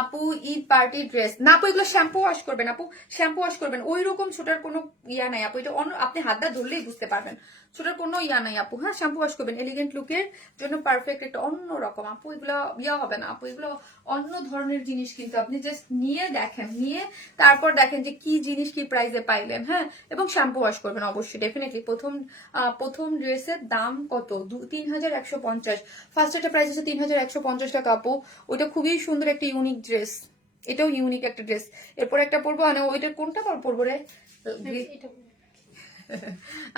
আপু। ঈদ পার্টি ড্রেস না আপু, এগুলো শ্যাম্পু ওয়াশ করবেন আপু, শ্যাম্পু ওয়াশ করবেন, ওই রকম ছোটার কোনো ইয়া নাই আপু, এটা অন্য, আপনি হাতটা ধরলেই বুঝতে পারবেন, ছোটার কোনো ইয়া নাই আপু। হ্যাঁ, শ্যাম্পু ওয়াশ করবেন, এলিগেন্ট লুকের জন্য পারফেক্ট, একটা অন্য রকম আপু, এগুলো ইয়া হবে না আপু, এগুলো অন্য ধরনের জিনিস, কিন্তু আপনি জাস্ট নিয়ে দেখেন, নিয়ে তারপর দেখেন যে কি জিনিস কি প্রাইসে পাইলেন। হ্যাঁ, এবং শ্যাম্পু ওয়াশ করবেন অবশ্যই, ডেফিনেটলি। প্রথম ড্রেসের দাম কত? 3150। ফার্স্ট একটা প্রাইস হচ্ছে 3150 টাকা আপু, ওইটা খুবই সুন্দর একটা ইউনিক ড্রেস, এটাও ইউনিক একটা ড্রেস। এরপর একটা পরবো, মানে ওইটার কোনটা পরবো রে,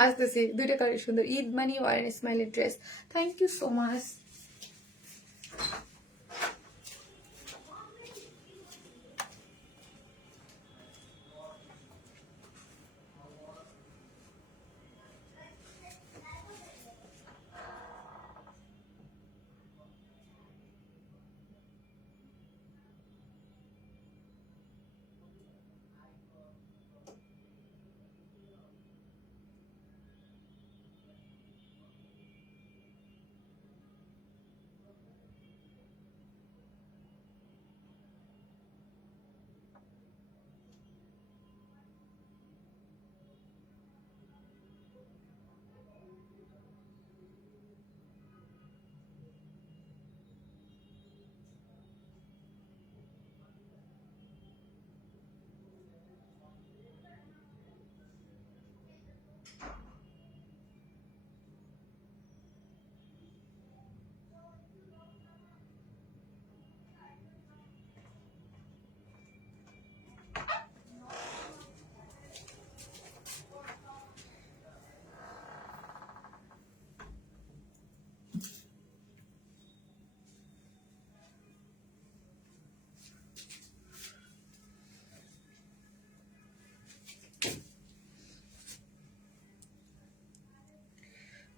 আসতেছি, দুইটা কালার সুন্দর। ঈদ মানি ওয়ার স্মাইলের dress, thank you so much.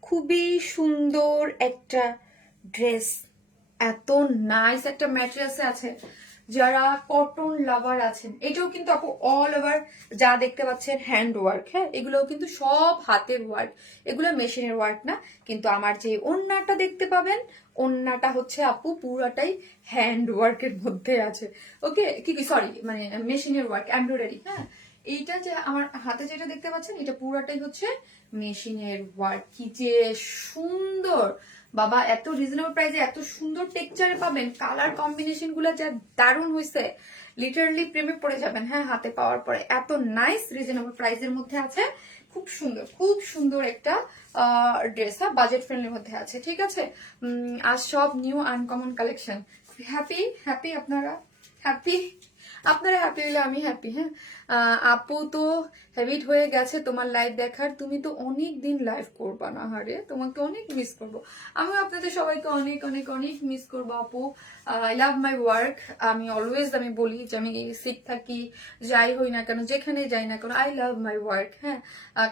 খুবই সুন্দর একটা ড্রেস, এত নাইস একটা ম্যাটেরিয়ালসে আছে। যারা কটন লাভার আছেন, এটাও কিন্তু আপু অল ওভার যা দেখতে পাচ্ছেন হ্যান্ড ওয়ার্ক। হ্যাঁ, এগুলোও কিন্তু সব হাতের ওয়ার্ক, এগুলো মেশিনের ওয়ার্ক না। কিন্তু আমার যে ওড়নাটা দেখতে পাবেন, ওড়নাটা হচ্ছে আপু পুরাটাই হ্যান্ড ওয়ার্কের মধ্যে আছে। ওকে, কি সরি, মানে মেশিনের ওয়ার্ক, এমব্রয়ডারি। হ্যাঁ, এইটা যে আমার হাতে যেটা দেখতে পাচ্ছেন, এটা পুরাটাই হচ্ছে মেশিনের ওয়ার্ক। কি যে সুন্দর বাবা, এত রিজনেবল প্রাইসে এত সুন্দর টেক্সচারে পাবেন। কালার কম্বিনেশন গুলো যা দারুণ হয়েছে, লিটারালি প্রেমে পড়ে যাবেন। হ্যাঁ, হাতে পাওয়ার পরে এত নাইস রিজনেবল প্রাইসের মধ্যে আছে। খুব সুন্দর একটা ড্রেস। হ্যাঁ, বাজেট ফ্রেন্ডলির মধ্যে আছে। ঠিক আছে, আর সব new uncommon collection. Happy happy আপনারা হ্যাপি হলে আমি হ্যাপি। হ্যাঁ, আপু তো হ্যাবিট হয়ে গেছে তোমার লাইভ দেখার, তুমি তো অনেক দিন লাইভ করবা না। হারে, তোমাকে অনেক মিস করবো। আমি আপনাদের সবাইকে অনেক অনেক অনেক মিস করবো আপু। I love my work. আমি অলওয়েজ আমি বলি যে আমি সিক থাকি, যাই হই না কেন, যেখানে যাই না কেন, আই লাভ মাই ওয়ার্ক। হ্যাঁ,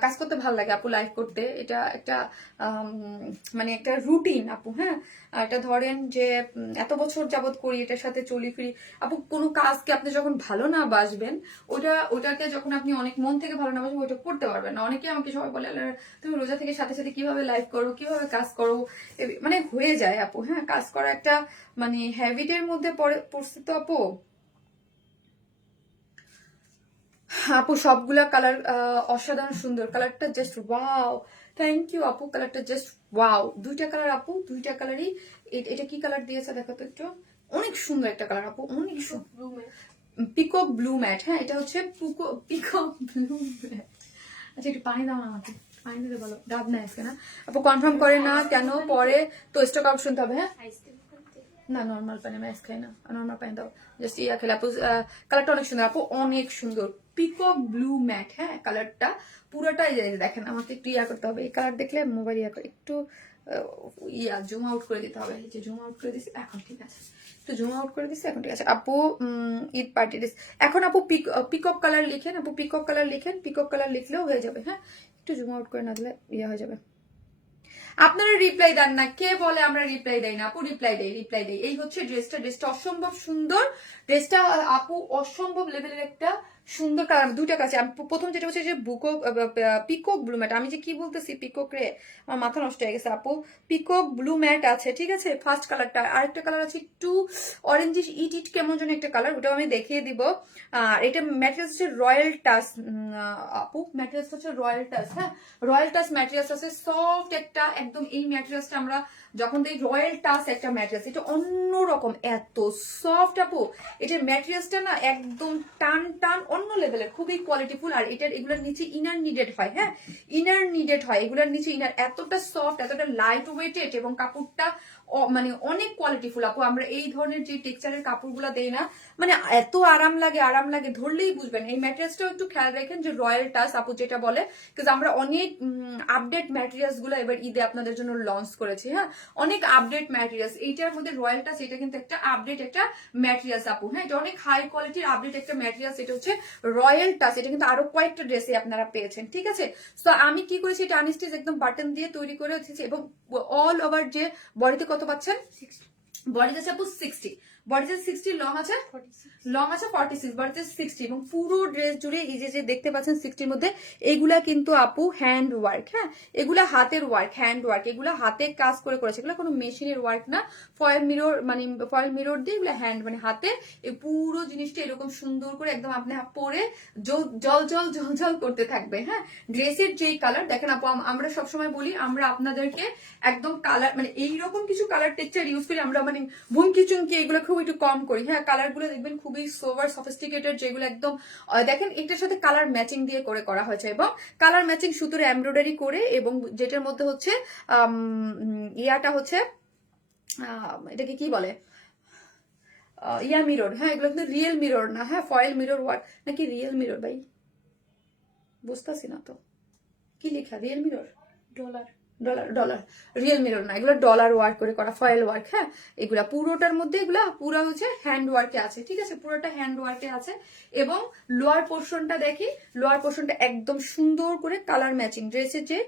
কাজ করতে ভালো লাগে আপু, লাইভ করতে। এটা একটা মানে একটা রুটিন আপু। হ্যাঁ, এটা ধরেন যে এত বছর যাবত করি, এটার সাথে চলি ফিরি আপু। কোনো কাজকে আপনি যখন ভালো না বাসবেন, ওটাকে যখন আপনি অনেক মন থেকে ভালো না বাসবেন, ওইটা করতে পারবেন না। অনেকে আমাকে সবাই বলে, "আল্লাহ, তুমি রোজা থেকে সাথে সাথে কিভাবে লাইভ করো, কিভাবে কাজ করো?" মানে হয়ে যায় আপু। হ্যাঁ, কাজ করা একটা মানে হ্যাবিটের মধ্যে পড়ছে তো আপু। আপু সবগুলা কালার অসাধারণ সুন্দর। কালারটা জাস্ট ওয়াও, থ্যাংক ইউ আপু। কালারটা জাস্ট ওয়াও। দুইটা কালার আপু, দুইটা কালারই। এটা কি কালার দিয়েছে দেখো তো একটু। অনেক সুন্দর একটা কালার আপু, অনেক সুন্দর। Peacock blue mat. হ্যাঁ, এটা হচ্ছে পিকক ব্লু ম্যাট। আচ্ছা, একটু পানি দাও না আমাকে, পানি দিতে বলো। ডাব না আজকে না আপু, কনফার্ম করে না কেন, পরে তো স্টক আউট শুনতে হবে। হ্যাঁ, না নর্মাল পানি, আমি আইস খাই না, নর্মাল পানি দাও। জাস্ট ইয়া খেলে আপু। কালারটা অনেক সুন্দর আপু, অনেক সুন্দর। Peacock blue mat. হ্যাঁ, কালারটা পুরোটাই দেখেন। আমাকে একটু ইয়া করতে হবে, এই কালার দেখলে মোবাইল একটু জুম আউট করে দিতে হবে। যে জুম আউট করে দিছি, এখন ঠিক আছে। একটু জুম আউট করে দিছি, এখন ঠিক আছে আপু। Eid party dress. এখন আপু পিকক কালার লিখেন আপু, পিকক কালার লিখেন। পিকক কালার লিখলেও হয়ে যাবে। হ্যাঁ, একটু জুম আউট করে না দিলে ইয়ে হয়ে যাবে। আপনারা রিপ্লাই দেন না, কে বলে আমরা রিপ্লাই দেই না আপু? রিপ্লাই দেই। এই হচ্ছে ড্রেসটা অসম্ভব সুন্দর। ড্রেসটা আপু অসম্ভব লেভেলের একটা সুন্দর কালার। দুইটা কাছে প্রথম যেটা হচ্ছে যে পিকক ব্লু ম্যাট। আমি যে কি বলতেছি পিকক রে, আমার মাথা নষ্ট হয়ে গেছে আপু। পিকক ব্লু ম্যাট আছে, ঠিক আছে, ফার্স্ট কালারটা। আরেকটা কালার আছে একটু অরেঞ্জিশ ইট কেমন যেন একটা কালার, ওটাও আমি দেখিয়ে দিব। আর এটা ম্যাটেরিয়ালস হচ্ছে রয়্যাল টাচ আপু, ম্যাটেরিয়ালস হচ্ছে রয়্যাল টাচ। হ্যাঁ, রয়্যাল টাচ ম্যাটেরিয়ালস আছে, সফট একটা একদম। এই ম্যাটেরিয়ালসটা আমরা যখন দেখি রয়্যাল টাচ একটা ম্যাটেরিয়ালস, এটা অন্যরকম, এত সফট আপু। এটার ম্যাটেরিয়ালসটা না একদম টান টান অন্য লেভেলের, খুবই কোয়ালিটিফুল। আর এগুলোর নিচে ইনার নিডেড হয়। হ্যাঁ, ইনার নিডেড হয় এগুলোর নিচে ইনার। এতটা সফট, এতটা লাইট ওয়েটেড, এবং কাপড়টা মানে অনেক কোয়ালিটিফুল আপু। আমরা এই ধরনের যে টেক্সচারের কাপড়গুলো দেই না, মানে এত আরাম লাগে, ধরলেই বুঝবেন। এই ম্যাটেরিয়ালসটাও একটু খেয়াল রাখেন যে রয়্যাল টাচ আপু যেটা বলে, বিকজ আমরা অনেক আপডেট ম্যাটেরিয়ালস গুলো এবার ঈদে আপনাদের জন্য লঞ্চ করেছি। হ্যাঁ, অনেক আপডেট ম্যাটেরিয়ালস। এইটার মধ্যে রয়্যাল টাচ, এটা কিন্তু একটা আপডেট একটা ম্যাটেরিয়ালস আপু। হ্যাঁ, এটা অনেক হাই কোয়ালিটির আপডেট একটা ম্যাটেরিয়ালস। এটা হচ্ছে রয়্যাল টাচ। এটা কিন্তু আরো কয়েকটা ড্রেসে আপনারা পেয়েছেন, ঠিক আছে। তো আমি কি করেছি, এটা আনস্টিচ একদম বাটন দিয়ে তৈরি করে হচ্ছে, এবং অল ওভার যে বডিতে কত পাচ্ছেন, বডিতে আছে আপু 60, বডিতে 60, লং আছে 46, বডিতে 60, এবং পুরো ড্রেস জুড়ে এই যে দেখতে পাচ্ছেন 60-র মধ্যে এগুলা কিন্তু আপু হ্যান্ড ওয়ার্ক। হ্যাঁ, এগুলা হাতের ওয়ার্ক, হ্যান্ড ওয়ার্ক। এগুলা হাতে কাজ করে করেছে, এগুলো কোনো মেশিনের ওয়ার্ক না। ফয়েল মিরর, মানে ফয়েল মিরর দিয়ে এগুলো হ্যান্ড, মানে হাতে এই পুরো জিনিসটা এরকম সুন্দর করে একদম আপনি পরে জল করতে থাকবে। হ্যাঁ, ড্রেসের যেই কালার দেখেন আপু, আমরা সবসময় বলি আমরা আপনাদেরকে একদম কালার, মানে এইরকম কিছু কালার টেক্সচার ইউজ করি আমরা, মানে ভুমকি চুমকি এগুলো খুব একটু কম করি। হ্যাঁ, কালার গুলো দেখবেন খুবই সোভার সফিস্টিকেটেড, যেগুলো একদম দেখেন এটার সাথে কালার ম্যাচিং দিয়ে করা হয়েছে, এবং কালার ম্যাচিং সুতোর এমব্রয়ডারি করে, এবং যেটার মধ্যে হচ্ছে ইয়াটা হচ্ছে এটাকে কি বলে, ইয়া মিরর। হ্যাঁ, এগুলো কিন্তু রিয়েল মিরর না। হ্যাঁ, ফয়েল মিরর ওয়ার্ক নাকি রিয়েল মিরর ভাই, বুঝতেছি না তো কি লেখা, real mirror, dollar dollar dollar real mirror না, এগুলো ডলার ওয়ার্ক করে করা, ফয়েল ওয়ার্ক। হ্যাঁ, এগুলা পুরোটার মধ্যে এগুলা পুরো হচ্ছে হ্যান্ড ওয়ার্কে আছে, ঠিক আছে, পুরোটা হ্যান্ড ওয়ার্কে আছে। এবং লোয়ার পোর্শনটা দেখি, লোয়ার পোর্শনটা একদম সুন্দর করে কালার ম্যাচিং, ড্রেসের যে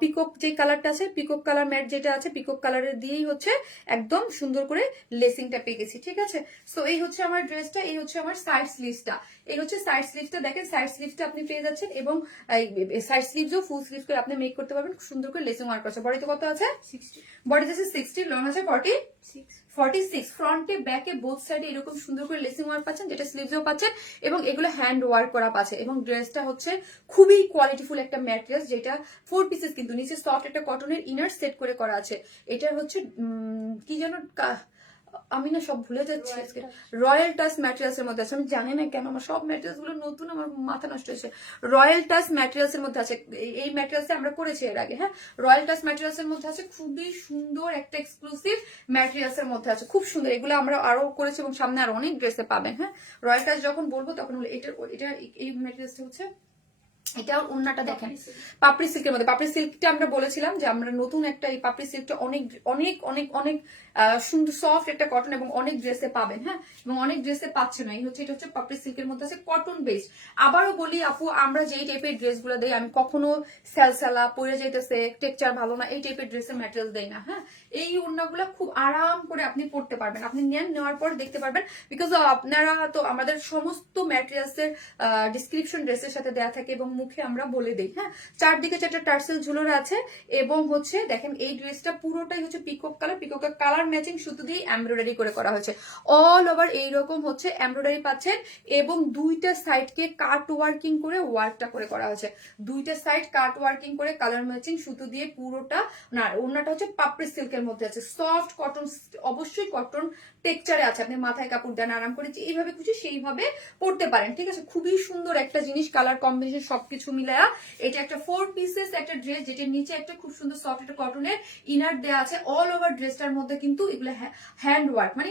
পিকক যে কালারটা আছে, পিকক কালার ম্যাট যেটা আছে, পিকক কালারের দিয়েই হচ্ছে একদম সুন্দর করে লেসিংটা পেয়ে গেছি, ঠিক আছে। সো এই হচ্ছে আমার ড্রেসটা, এই হচ্ছে আমার সাইড স্লিভসটা, এই হচ্ছে সাইড স্লিভসটা। দেখেন সাইড স্লিভসটা আপনি পেয়ে যাচ্ছেন, এবং সাইড স্লিভসও ফুল স্লিভ করে আপনি মেক করতে পারবেন, সুন্দর করে লেসিং ওয়ার্ক আছে। বডিতে কত আছে? 60 বডিতে আছে 60, লং আছে 6 46। ফ্রন্টে ব্যাকে বোথ সাইডে এরকম সুন্দর করে লেসিং ওয়ার্ক পাচ্ছেন, যেটা স্লিভসেও পাচ্ছেন, এবং এগুলো হ্যান্ড ওয়ার্ক করা পাচ্ছে। এবং ড্রেসটা হচ্ছে খুবই কোয়ালিটিফুল একটা ম্যাটেরিয়াল, যেটা 4 পিসেস, কিন্তু নিচে সফট একটা কটনের ইনার সেট করে করা আছে। এটার হচ্ছে কি যেন আমি না সব ভুলে যাচ্ছি আজকে। রয়্যাল টাচ ম্যাটেরিয়ালস এর মধ্যে আছে, আমি জানি না কেন আমার সব ম্যাটেরিয়ালস গুলো নতুন, আমার মাথা নষ্ট হয়েছে। রয়্যাল টাচ ম্যাটেরিয়ালস এর মধ্যে আছে, এই ম্যাটেরিয়ালস আমরা করেছি এর আগে। হ্যাঁ, রয়্যাল টাচ ম্যাটেরিয়ালস এর মধ্যে আছে, খুবই সুন্দর একটা এক্সক্লুসিভ ম্যাটেরিয়ালস এর মধ্যে আছে, খুব সুন্দর। এগুলো আমরা আরো করেছি এবং সামনে আরো অনেক ড্রেসে পাবেন। হ্যাঁ, রয়্যাল টাচ যখন বলবো তখন এটা এই ম্যাটেরিয়ালসটা হচ্ছে, এটা ওন্নাটা দেখেন পাপড়ি সিল্কের মধ্যে। পাপড়ি সিল্কটা আমরা বলেছিলাম যে আমরা নতুন একটা, এই পাপড়ি সিল্কটা অনেক অনেক অনেক অনেক সুন্দর সফট একটা কটন, এবং অনেক ড্রেসে পাবেন। হ্যাঁ, এবং অনেক ড্রেসে পাচ্ছে না, এই হচ্ছে এটা হচ্ছে পাপড়ি সিল্কের মধ্যে আছে, কটন বেসড। আবারও বলি আপু, আমরা যেই টাইপের ড্রেসগুলো দেই, আমি কখনো স্যালসালা পরে যাইতেছে, টেক্সচার ভালো না, এই টাইপের ড্রেসের ম্যাটেরিয়াল দেই না। হ্যাঁ, এই ওড়নাগুলো খুব আরাম করে আপনি পরতে পারবেন, আপনি নেওয়ার পর দেখতে পারবেন, বিকজ আপনারা তো আমাদের সমস্ত ম্যাটেরিয়ালস এর ডিসক্রিপশন ড্রেসের সাথে দেওয়া থাকে, এবং মুখে আমরা বলে দিই। হ্যাঁ, চারদিকে 4টা টার্সেল ঝুলোর আছে, এবং হচ্ছে দেখেন এই ড্রেসটা পুরোটাই হচ্ছে পিকক কালার, পিককের কালার ম্যাচিং সুতো দিয়ে এমব্রয়ডারি করে করা হয়েছে, অল ওভার এইরকম হচ্ছে এমব্রয়ডারি পাচ্ছেন, এবং দুইটা সাইডকে কাট ওয়ার্কিং করে ওয়ার্কটা করে করা হয়েছে, দুইটা সাইড কাট ওয়ার্কিং করে কালার ম্যাচিং সুতো দিয়ে পুরোটা। না, ওড়নাটা হচ্ছে পাপড়ি সিল্কের মধ্যে আছে, সফট কটন, অবশ্যই কটন টেক্সচারে আছে, আপনি মাথায় কাপড় দেন আরাম করে, এইভাবে খুশি সেইভাবে পড়তে পারেন, ঠিক আছে। খুবই সুন্দর একটা জিনিস, কালার কম্বিনেশন সবকিছু মিলায়া এটা একটা 4 পিসেস একটা ড্রেস, যেটার নিচে একটা খুব সুন্দর সফট একটা কটনের ইনার দেওয়া আছে। অল ওভার ড্রেসটার মধ্যে কিন্তু এগুলো হ্যান্ড ওয়ার্ক, মানে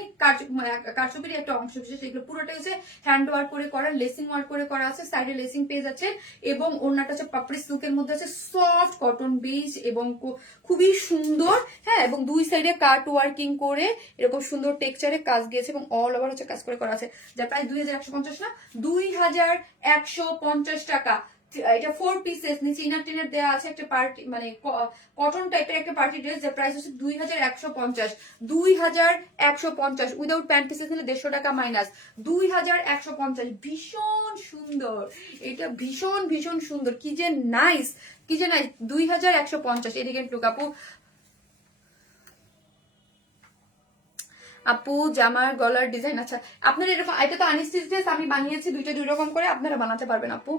কারচুপির একটা অংশ বিশেষ, এগুলো পুরোটাই হচ্ছে হ্যান্ড ওয়ার্ক করে করা, লেসিং ওয়ার্ক করে করা আছে, সাইডে লেসিং পেজ আছে, এবং ওড়নাটা হচ্ছে পাপড়ি সিল্কের মধ্যে আছে, সফট কটন বেস, এবং খুবই সুন্দর। হ্যাঁ, এবং দুই সাইডে কাট ওয়ার্কিং করে এরকম সুন্দর টেক্সচারে কাজ দিয়েছে, এবং অল ওভার হচ্ছে কাজ করে করা আছে, যা প্রায় 2150 না, 2150 টাকা। এটা 4 পিসেস, নিচে ইনার টিনার দেওয়া আছে, একটা পার্টি মানে কটন টাইপের একটা পার্টি ড্রেস, যার প্রাইস হচ্ছে 2150, 2150 উইদাউট প্যান্ট পিসেস নিলে 150 টাকা মাইনাস, 2150। ভীষণ সুন্দর, এটা ভীষণ ভীষণ সুন্দর, কি যে নাইস, কি যে নাইস। 2150। এদিকে একটু আপু জামার গলার ডিজাইন, আচ্ছা আপনার এরকম, এটা তো আনস্টিচ ড্রেস, আমি বানিয়েছি দুইটা দুই রকম করে, আপনারা বানাতে পারবেন আপু।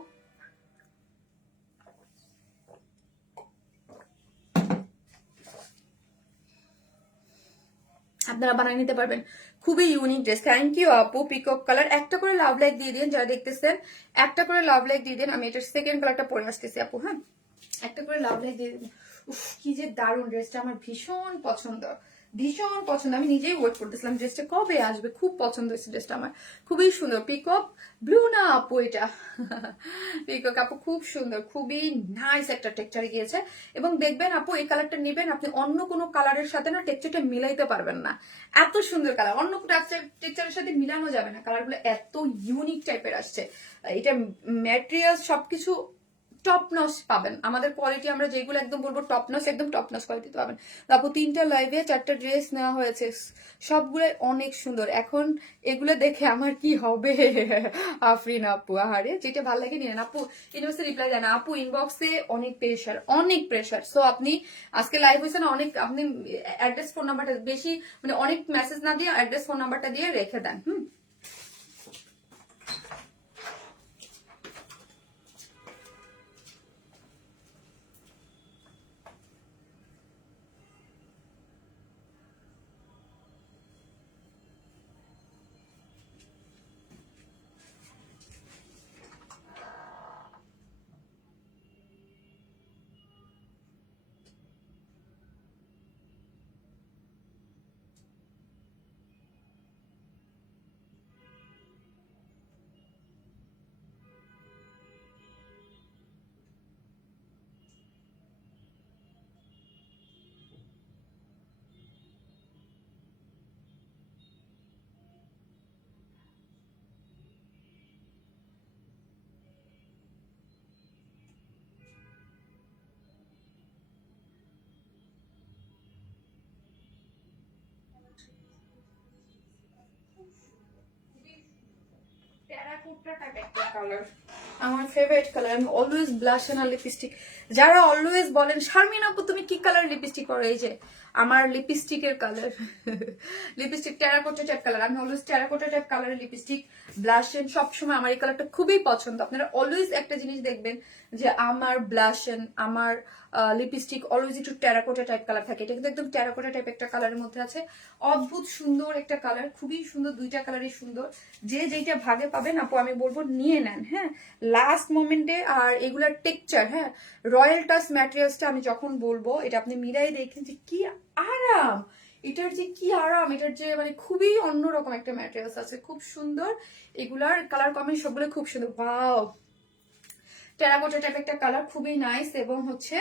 আপনারা বানিয়ে নিতে পারবেন, খুবই ইউনিক ড্রেস। থ্যাংক ইউ আপু। পিকক কালার, একটা করে লাভ লাইক দিয়ে দিন যারা দেখতেছেন, একটা করে লাভ লাইক দিয়ে দিন। আমি এটার সেকেন্ড কালারটা পরে আসতেছি আপু। হ্যাঁ, একটা করে লাভ লাইক দিয়ে দিন। উফ, কি যে দারুণ ড্রেসটা, আমার ভীষণ পছন্দ, ভীষণ পছন্দ। আমি নিজেই ওয়েট করতেছিলাম ড্রেসটা কবে আসবে, খুব পছন্দ হয়েছে ড্রেসটা আমার, খুবই সুন্দর। পিকক ব্লু না আপু, এটা পিকক আপু খুব সুন্দর, খুবই নাইস একটা টেক্সচারে গিয়েছে। এবং দেখবেন আপু, এই কালারটা নেবেন আপনি, অন্য কোনো কালারের সাথে না টেক্সচারটা মিলাইতে পারবেন না, এত সুন্দর কালার, অন্য টেক্সচারের সাথে মিলানো যাবে না, কালারগুলো এত ইউনিক টাইপের আসছে। এটা ম্যাটেরিয়াল সবকিছু টপ নচ পাবেন, আমাদের কোয়ালিটি আমরা যেগুলো একদম বলবো টপ নচ, একদম টপ নচ কোয়ালিটি পাবেন। আপু 3টা লাইভে 4টা ড্রেস নেওয়া হয়েছে, সবগুলো অনেক সুন্দর, এখন এগুলো দেখে আমার কি হবে। আফরিন আপু, আহারে যেটা ভালো লাগে নিলেন আপু। ইউনিভার্সে রিপ্লাই দেয় না আপু, ইনবক্সে অনেক প্রেশার, অনেক প্রেশার। সো আপনি আজকে লাইভ হয়েছে না, অনেক আপনি অ্যাড্রেস ফোন নাম্বারটা বেশি, মানে অনেক মেসেজ না দিয়ে অ্যাড্রেস ফোন নাম্বারটা দিয়ে রেখে দেন। টেরাকোটা টাইপ একটা কালার। আমার ফেভারিট কালার। আমি অলওয়েজ ব্লাশ আর লিপস্টিক, যারা অলওয়েজ বলেন শারমিন আপু তুমি কি কালার লিপস্টিক পরো, এই যে আমার লিপস্টিকের colour lipstick terracotta type colour. আমি অলওয়েজ টেরাকোটা টাইপ কালারের লিপস্টিক, ব্লাশ এন্ড সবসময় আমার এই কালারটা খুবই পছন্দ। আপনারা অলওয়েজ একটা জিনিস দেখবেন যে আমার ব্লাশ এন্ড আমার লিপস্টিক অলওয়েজ একটু টেরাকোটা টাইপ কালার থাকে। এটা কিন্তু একদম টেরাকোটা টাইপ একটা কালারের মধ্যে আছে, অদ্ভুত সুন্দর একটা কালার, খুবই সুন্দর, দুইটা কালারই সুন্দর। যে যেইটা ভাগে পাবেন আপু আমি বলবো নিয়ে নেন, হ্যাঁ লাস্ট মোমেন্টে। আর এগুলার টেক্সচার, হ্যাঁ রয়্যাল টাচ ম্যাটেরিয়ালসটা আমি যখন বলবো এটা আপনি মিলাই দেখেন যে কি আরাম, এটার যে কি আরাম, এটার যে মানে খুবই অন্যরকম একটা ম্যাটেরিয়ালস আছে, খুব সুন্দর। এগুলার কালার কম্বিনেশন সবগুলো খুব সুন্দর। ওয়াও, টেরাকোটা টাইপ একটা কালার, খুবই নাইস। এবং হচ্ছে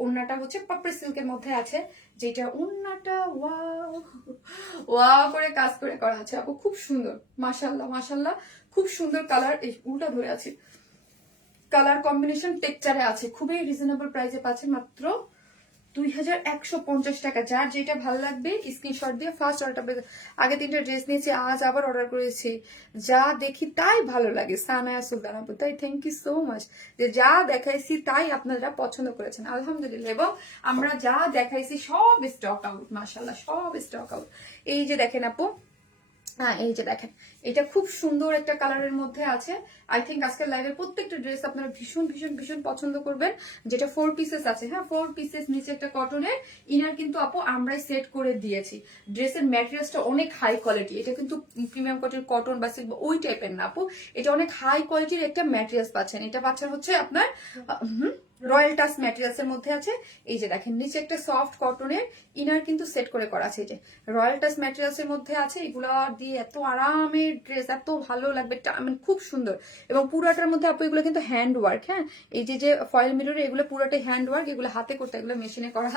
ওড়নাটা হচ্ছে পাপড়ি সিল্কের মধ্যে আছে, যেটা ওড়নাটা ওয়াও ওয়াও করে কাজ করে করা আছে আপু, খুব সুন্দর। মাশাল্লাহ মাশাল্লাহ, খুব সুন্দর কালার। এই উল্টা ধরে আছে, কালার কম্বিনেশন টেক্সচারে আছে, খুবই রিজনেবল প্রাইসে পাচ্ছেন মাত্র 2150 টাকা। যার যেটা ভালো লাগবে স্ক্রিনশট দিয়ে ফার্স্ট অর্ডারটা। আগে 3টা ড্রেস নিয়েছি, আজ আবার অর্ডার করেছি, যা দেখি তাই ভালো লাগে। সানায়া সুলতান আপু, তাই থ্যাংক ইউ সো মাচ যে যা দেখাইছি তাই আপনারা পছন্দ করেছেন, আলহামদুলিল্লাহ। এবং আমরা যা দেখাইছি সব স্টক আউট, মাশাল্লাহ সব স্টক আউট। এই যে দেখেন আপু, হ্যাঁ এই যে দেখেন, এটা খুব সুন্দর একটা কালারের মধ্যে আছে। আই থিঙ্ক আজকের লাইভের প্রত্যেকটা ড্রেস আপনারা ভীষণ ভীষণ ভীষণ পছন্দ করবেন। যেটা 4 পিসেস আছে, হ্যাঁ 4 পিসেস, নিচে একটা কটনের ইনার কিন্তু আপু আমরাই সেট করে দিয়েছি। ড্রেসের ম্যাটেরিয়ালসটা অনেক হাই কোয়ালিটি, এটা কিন্তু প্রিমিয়াম কোয়ালিটির কটন বা সিল্ক ওই টাইপের না আপু, এটা অনেক হাই কোয়ালিটির একটা ম্যাটেরিয়ালস পাচ্ছেন। এটা পাচ্ছেন হচ্ছে আপনার রয়্যাল টাচ ম্যাটেরিয়ালস এর মধ্যে আছে। এই যে দেখেন নিচে একটা সফট কটনের ইনার কিন্তু সেট করে করা আছে, এই যে রয়্যাল টাচ ম্যাটেরিয়ালস এর মধ্যে আছে। এগুলা দিয়ে এত আরামের ড্রেস, এত ভালো লাগবে, মানে খুব সুন্দর। এবং পুরাটার মধ্যে আপু এগুলো কিন্তু হ্যান্ড ওয়ার্ক, হ্যাঁ এই যে যে ফয়েল মিরর এগুলো পুরোটাই হ্যান্ড ওয়ার্ক, এগুলো হাতে করতে, এগুলো মেশিনে করা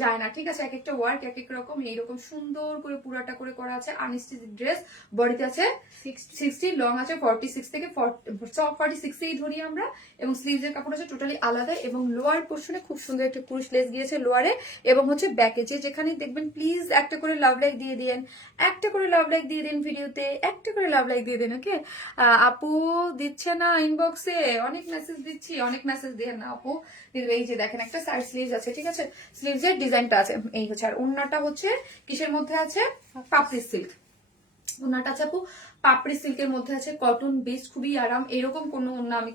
যায় না, ঠিক আছে। এক একটা ওয়ার্ক এক এক রকম, এইরকম সুন্দর করে পুরাটা করে করা আছে। আনস্টিচ ড্রেস, বডিতে আছে 60, লং আছে 46 থেকে 46 ধরি আমরা। এবং স্লিভস এর কাপড় আছে টোটালি আলাদা। এবং লোয়ার পোর্শনে খুব সুন্দর একটা ক্রুশ লেস গিয়েছে লোয়ারে, এবং হচ্ছে ব্যাকে যে যেখানে দেখবেন প্লিজ একটা করে লাভ লাইক দিয়ে দিন, একটা করে লাভ লাইক দিয়ে দিন ভিডিওতে, একটা করে লাভ লাইক দিয়ে দিন, ওকে। আপু দিচ্ছে না ইনবক্সে, অনেক মেসেজ দিচ্ছি, অনেক মেসেজ দিয়ে না আপু। এই যে দেখেন একটা সাইড স্লিভস আছে, ঠিক আছে, স্লিভস এর ডিজাইনটা আছে এই হচ্ছে। আর ওড়নাটা হচ্ছে কিসের মধ্যে আছে, পাপড়ি সিল্ক ওনাটা আছে আপু, পাপড়ি সিল্কের মধ্যে আছে, কটন বেস, খুবই আরাম। এরকম কোনো ওড়না আমি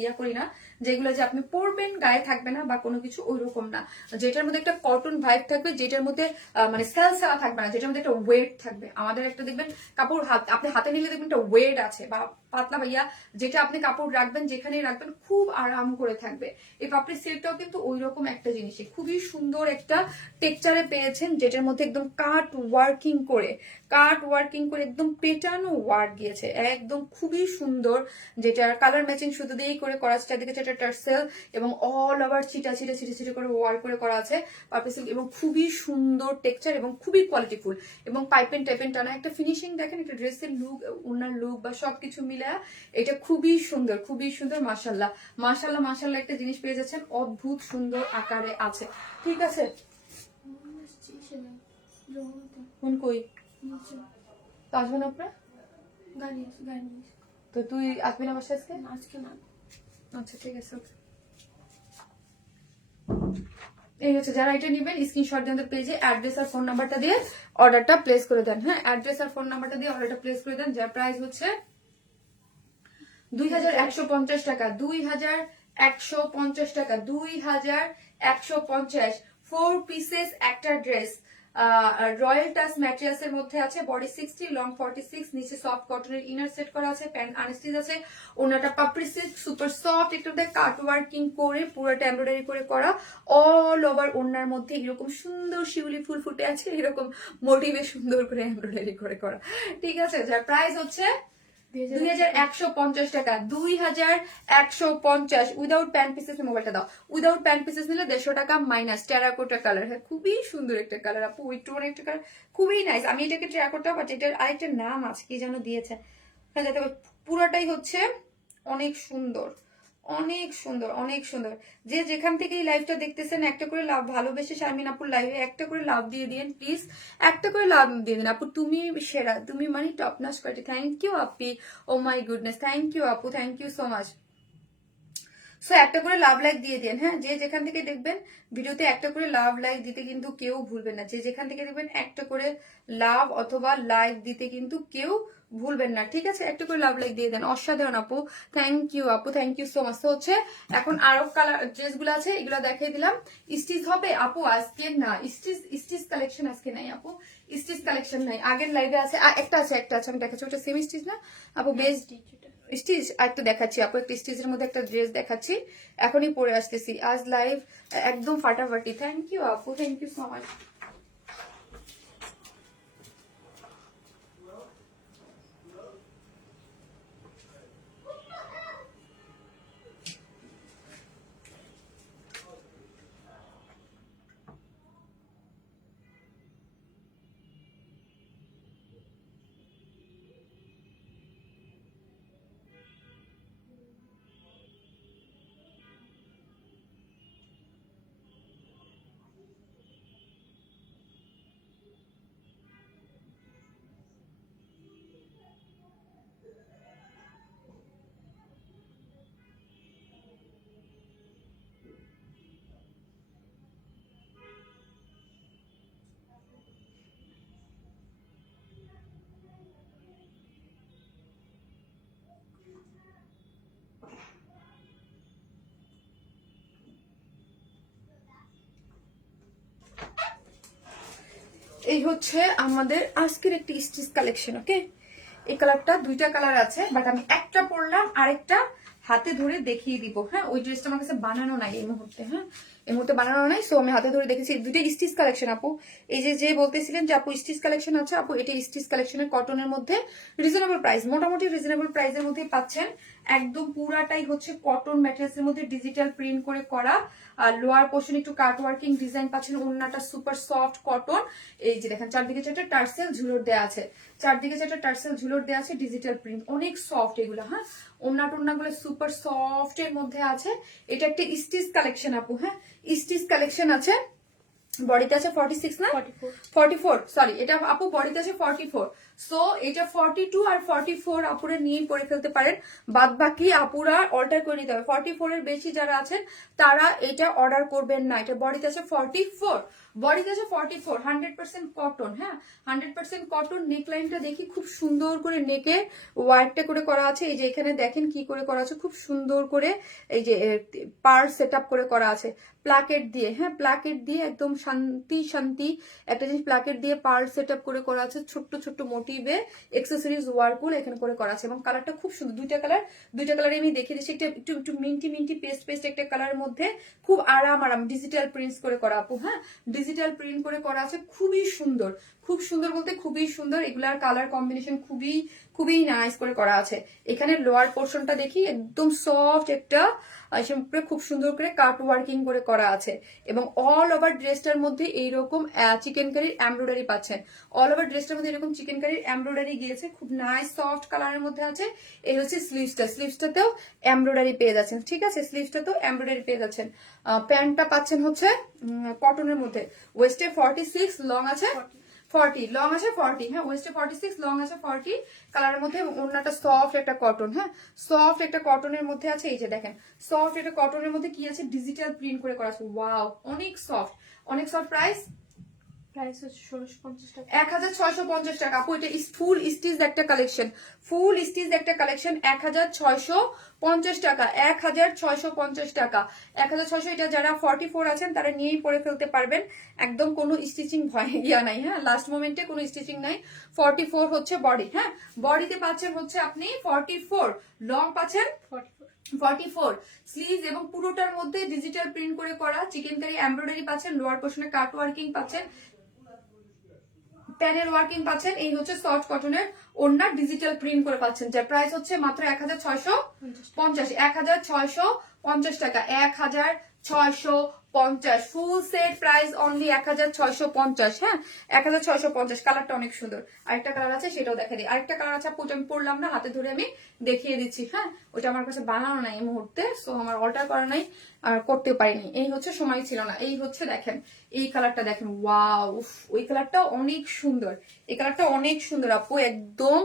ইয়া করি না যেগুলো যে আপনি পরবেন গায়ে থাকবে না বা কোনো কিছু ওইরকম না, যেটার মধ্যে একটা কটন ভাইব থাকবে, যেটার মধ্যে মানে সেলসেলা থাকবে না, যেটার মধ্যে একটা ওয়েট থাকবে। আমাদের একটা দেখবেন কাপড় আপনি হাতে নিলে দেখবেন একটা ওয়েট আছে বা পাতলা ভাইয়া, যেটা আপনি কাপড় রাখবেন যেখানেই রাখবেন খুব আরাম করে থাকবে। এই পাপড়ি সিল্কটাও কিন্তু ওই রকম একটা জিনিসই, খুবই সুন্দর একটা টেক্সচারে পেয়েছেন, যেটার মধ্যে একদম কাট ওয়ার্কিং করে একদম পেটানো ওয়ার্ক গিয়েছে, একদম খুবই সুন্দর। যেটা কালার ম্যাচিং সুতো দিয়েই করে করা আছে, চারদিকে একটা টার্সেল এবং অল ওভার ছিটা ছিটে ছিটে ছিটে করে ওয়ার্ক করে করা আছে পাপড়ি সিল্ক। এবং খুবই সুন্দর টেক্সচার এবং খুবই কোয়ালিটিফুল। এবং পাইপেন টাইপেন টানা একটা ফিনিশিং দেখেন, একটা ড্রেসের লুক, ওনার লুক বা সবকিছু মিলে এটা খুবই সুন্দর, খুবই সুন্দর। মাশাল্লাহ মাশাল্লাহ মাশাল্লাহ, একটা জিনিস পেয়ে যাচ্ছেন অদ্ভুত সুন্দর আকারে আছে, ঠিক আছে। কোন কই তো আসবে না আপনার তো তুই আসবি না বাসায় আজকে? আজকে না। আচ্ছা ঠিক আছে। এই হচ্ছে যারা এটা নেবেন স্ক্রিনশট দিয়ে পেজে অ্যাড্রেস আর ফোন নাম্বারটা দিয়ে অর্ডারটা প্লেস করে দেন, হ্যাঁ অ্যাড্রেস আর ফোন নাম্বারটা দিয়ে অর্ডারটা প্লেস করে দেন। যার প্রাইস হচ্ছে 2150 টাকা, 2150 টাকা, 2150। 4 পিসেস একটা ড্রেস, রয়্যাল টাচ ম্যাটেরিয়ালস এর মধ্যে আছে, বডি 60, লং 46, নিচে সফট কটনের ইনার সেট করা আছে, প্যান্ট আনস্টিচ আছে, ওনাটা পাপড়ি সিল্ক সুপার সফট, একটু কাট ওয়ার্কিং করে পুরোটা এমব্রয়ডারি করে করা, অল ওভার ওনার মধ্যে এরকম সুন্দর শিউলি ফুল ফুটে আছে, এরকম মোটিভে সুন্দর করে এমব্রয়ডারি করে করা, ঠিক আছে। যার প্রাইস হচ্ছে 2150 টাকা, 2150 উইদাউট প্যান্ট পিসেস। মোবাইলটা দাও, উইদাউট প্যান্ট পিসেস নিলে 150 টাকা মাইনাস। টেরাকোটা কালার, হ্যাঁ খুবই সুন্দর একটা কালার আপু, ওই টোন একটা কালার, খুবই নাইস। আমি এটাকে টেরাকোটা, বাট এটার আরেকটা নাম আছে কি যেন দিয়েছে, হ্যাঁ যাতে পুরাটাই হচ্ছে অনেক সুন্দর, অনেক সুন্দর, অনেক সুন্দর। যে যেখান থেকে এই লাইভটা দেখতেছেন একটা করে লাভ, ভালোবেসে শারমিন আপুর লাইভে একটা করে লাভ দিয়ে দিন প্লিজ, একটা করে লাভ দিয়ে দিন আপু। তুমি সেরা, তুমি মানে top notch quality. Thank you আপি, ও মাই গুডনেস, থ্যাংক ইউ আপু, thank you so much. So একটা করে লাভ লাইক দিয়ে দেন, হ্যাঁ যে যেখান থেকে দেখবেন ভিডিওতে একটা করে লাভ লাইক দিতে কিন্তু কেউ ভুলবেন না। যে যেখান থেকে দেখবেন একটা করে লাভ অথবা লাইক দিতে কিন্তু কেউ ভুলবেন না, ঠিক আছে? একটা করে লাভ লাইক দিয়ে দেন। অসাধারণ আপু, থ্যাংক ইউ আপু, থ্যাংক ইউ সো মাচ। তো হচ্ছে এখন আরো কালার ড্রেস গুলো আছে, এগুলো দেখিয়ে দিলাম। স্টিচ হবে আপু আজকে না, স্টিচ কালেকশন আজকে নাই আপু, স্টিচ কালেকশন নাই। আগের লাইভে আছে, একটা আছে, একটা আছে, আমি দেখাচ্ছি। ওটা সেমি স্টিচ না আপু? বেস্ট স্টিচ আর একটা দেখাচ্ছি আপু, একটা স্টিচের মধ্যে একটা ড্রেস দেখাচ্ছি, এখনই পরে আসতেছি। আজ লাইভ একদম ফাটাফাটি। থ্যাংক ইউ আপু, থ্যাংক ইউ সো মাচ। এই হচ্ছে আমাদের আজকের একটি স্টিচ কালেকশন, ওকে? এই কালারটা, দুইটা কালার আছে, বাট আমি একটা পরলাম, আরেকটা হাতে ধরে দেখিয়ে দিব, হ্যাঁ? ওই ড্রেসটা আমার কাছে বানানো নাই এই মুহূর্তে, হ্যাঁ এই মুহূর্তে বানানো নাই, সো আমি হাতে ধরে দেখেছি। দুইটা স্টিচ কালেকশন আপু। এই যে বলতেছিলেন যে আপু স্টিচ কালেকশন আছে, আপু এটা স্টিচ কালেকশনের কটনের মধ্যে রিজনেবল প্রাইস, মোটামুটি রিজনেবল প্রাইসের মধ্যে পাচ্ছেন। একদম পুরাটাই হচ্ছে কটন ম্যাটেরিয়ালস এর মধ্যে ডিজিটাল প্রিন্ট করে করা, আর লোয়ার পোর্শন একটু কাট ওয়ার্কিং ডিজাইন পাচ্ছেন। ওড়নাটা সুপার সফট কটন। এই যে দেখেন চারদিকে চারটা টার্সেল ঝুলর দেওয়া আছে, চারদিকে চারটা টার্সেল ঝুলর দেওয়া আছে, ডিজিটাল প্রিন্ট, অনেক সফট এগুলো, হ্যাঁ? ওড়না টোড়না গুলো সুপার সফট এর মধ্যে আছে। এটা একটা স্টিচ কালেকশন আপু, হ্যাঁ স্টিচ কালেকশন আছে। বডিতে আছে 46 না 44, সরি এটা আপু বডিতে আছে 44। সো এটা 42 আর 44 আপুরা নিয়েই পরে ফেলতে পারেন, বাদ বাকি আপুরা অল্টার করে নিতে হবে। 44 এর বেশি যারা আছেন তারা এটা অর্ডার করবেন না। এটা বডিতে আছে 44, বডিতে আছে 44, 100% কটন, হ্যাঁ 100% কটন। নেকলাইনটা দেখি খুব সুন্দর করে নেকে ওয়ার্কটা করে করা আছে। এই যে এখানে দেখেন কি করে করা আছে, খুব সুন্দর করে এই যে পার সেট আপ করে করা আছে প্লাকেট দিয়ে, হ্যাঁ প্লাকেট দিয়ে একদম শান্তি শান্তি একটা জিনিস প্লাকেট দিয়ে পার্ল সেট আপ করে করা আছে। ছোট্ট ছোট্ট মোটিভে এক্সেসরিজ ওয়ার্কগুলো এখানে করে করা আছে এবং কালারটা খুব সুন্দর। দুইটা কালারে আমি দেখিয়ে দিচ্ছি। একটা একটু একটু মিন্টি পেস্ট একটা কালারের মধ্যে খুব আরাম ডিজিটাল প্রিন্টস করে করা আপু, হ্যাঁ ডিজিটাল প্রিন্ট করে করা আছে, খুবই সুন্দর, খুব সুন্দর বলতে খুবই সুন্দর। এগুলার কালার কম্বিনেশন খুবই নাইস করে করা আছে। এখানে লোয়ার পোর্শনটা দেখি একদম সফট একটা, খুব সুন্দর করে কাট ওয়ার্কিং করে করা আছে এবং অল ওভার ড্রেসটার মধ্যে এইরকম চিকেন কারির এমব্রয়ডারি পাচ্ছেন। অল ওভার ড্রেসটার মধ্যে এরকম চিকেন কারির এমব্রয়ডারি গিয়েছে, খুব নাইস সফট কালারের মধ্যে আছে। এই হচ্ছে স্লিভসটাতেও এমব্রয়ডারি পেয়ে যাচ্ছেন, ঠিক আছে? স্লিভসটাতেও এমব্রয়ডারি পেয়ে যাচ্ছেন। প্যান্টটা পাচ্ছেন হচ্ছে কটনের মধ্যে, ওয়েস্টে 46, লং আছে 40, লং আছে 40, হ্যাঁ ওয়েস্টে 46, লং আছে 40 কালারের মধ্যে। ওড়নাটা সফট একটা কটন, হ্যাঁ সফট একটা কটনের মধ্যে আছে। এই যে দেখেন সফট একটা কটনের মধ্যে কি আছে, ডিজিটাল প্রিন্ট করে করা আছে। ওয়াও, অনেক সফট, অনেক সফট। প্রাইস হচ্ছে 1650 টাকা, 1650 টাকা আপু। এটা ফুল স্টিচ একটা কালেকশন, ফুল স্টিচ একটা কালেকশন 1650 টাকা, 1650 টাকা, 1600। এটা যারা 44 আছেন তারা নিয়েই পরে ফেলতে পারবেন, একদম কোনো স্টিচিং ভয় নাই, হ্যাঁ লাস্ট মোমেন্টে কোনো স্টিচিং নাই। 44 হচ্ছে বডি, হ্যাঁ বডিতে পাচ্ছেন হচ্ছে আপনি 44, লং পাচ্ছেন 44, স্লিভ এবং পুরোটার মধ্যে ডিজিটাল প্রিন্ট করে করা চিকেন কারি এমব্রয়ডারি পাচ্ছেন। লোয়ার পোর্শনে কাট ওয়ার্কিং পাচ্ছেন, প্যানেল ওয়ার্কিং পাচ্ছেন। এই হচ্ছে সফট কটনের ওড়না, ডিজিটাল প্রিন্ট করে পাচ্ছেন, যার প্রাইস হচ্ছে মাত্র 1650, 1650 টাকা, 1650, ফুল সেট প্রাইস অনলি 1650। হ্যাঁ 1650, কালারটা অনেক সুন্দর। আরেকটা কালার আছে সেটাও দেখা দিই। আরেকটা কালার আছে ওটা আমি পরলাম না, হাতে ধরে আমি দেখিয়ে দিচ্ছি। হ্যাঁ ওটা আমার কাছে বানানো নাই এই মুহূর্তে, সো আমার অল্টার করা নাই আর করতে পারিনি, এই হচ্ছে সময় ছিল না। এই হচ্ছে দেখেন এই কালারটা দেখেন, ওয়াও ওই কালারটা অনেক সুন্দর, এই কালারটা অনেক সুন্দর আপু, একদম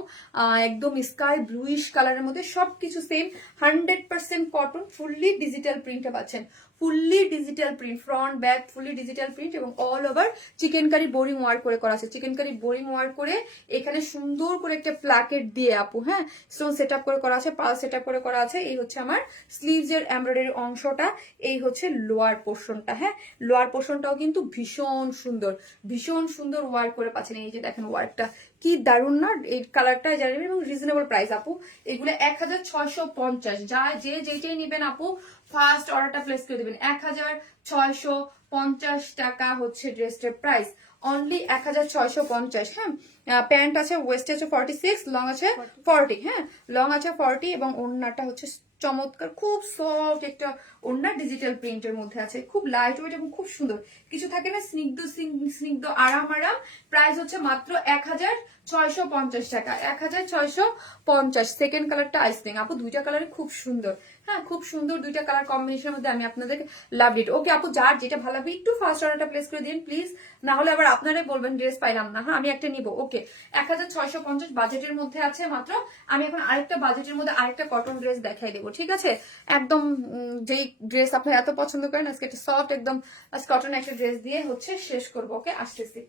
একদম স্কাই ব্লুইশ কালারের মধ্যে, সবকিছু সেম, 100% কটন, ফুললি ডিজিটাল প্রিন্টে পাচ্ছেন, fully digital print, front back fully digital print এবং all over chikankari boring work করে করা আছে, চিকেন কারি বোরিং ওয়ার্ক করে এখানে সুন্দর করে একটা প্লাকেট দিয়ে আপু, হ্যাঁ স্টোন সেট আপ করে করা আছে, পাল সেট আপ করে করা আছে। এই হচ্ছে আমার স্লিভস এর এমব্রয়ডারি অংশটা, এই হচ্ছে লোয়ার পোর্শনটা। হ্যাঁ লোয়ার পোর্শনটাও কিন্তু ভীষণ সুন্দর, ভীষণ সুন্দর ওয়ার্ক করে পাচ্ছেন। এই যে দেখেন ওয়ার্কটা কি দারুণ না, এই কালারটা জানেন, এবং রিজনেবল প্রাইস আপু, এগুলো 1650। যা যে যেটাই নিবেন আপু ফার্স্ট অর্ডারটা প্লেস করে দিবেন। 1650 টাকা হচ্ছে ড্রেসটার প্রাইস, অনলি 1650। হ্যাঁ প্যান্ট আছে, ওয়েস্ট আছে 46, লং আছে 40। হ্যাঁ লং আছে 40 এবং ওড়নাটা হচ্ছে চমৎকার, খুব সফট একটা ওড়না, ডিজিটাল প্রিন্টের মধ্যে আছে, খুব লাইট ওয়েট এবং খুব সুন্দর, কিছু থাকে না স্নিগ্ধ স্নিগ্ধ আরাম আরাম। প্রাইস হচ্ছে মাত্র 1650 টাকা, 1650। সেকেন্ড কালারটা আইসিং আপু, দুইটা কালারই খুব সুন্দর। হ্যাঁ খুব সুন্দর দুইটা কালার কম্বিনেশনের মধ্যে আমি আপনাদের লাভ ইট। ওকে আপু যার যেটা ভালো লাগবে একটু ফার্স্ট অর্ডারটা প্লেস করে দিন প্লিজ, না হলে আবার আপনারাই বলবেন ড্রেস পাইলাম না। হ্যাঁ আমি একটা নিব। ওকে 1650 বাজেটের মধ্যে আছে মাত্র। আমি এখন আরেকটা বাজেটের মধ্যে আরেকটা কটন ড্রেস দেখাই দেবো, ঠিক আছে? একদম যেই ড্রেস আপনারা এত পছন্দ করেন, আজকে একটা সফট একদম কটন একটা ড্রেস দিয়ে হচ্ছে শেষ করবো। ওকে আসতেছি।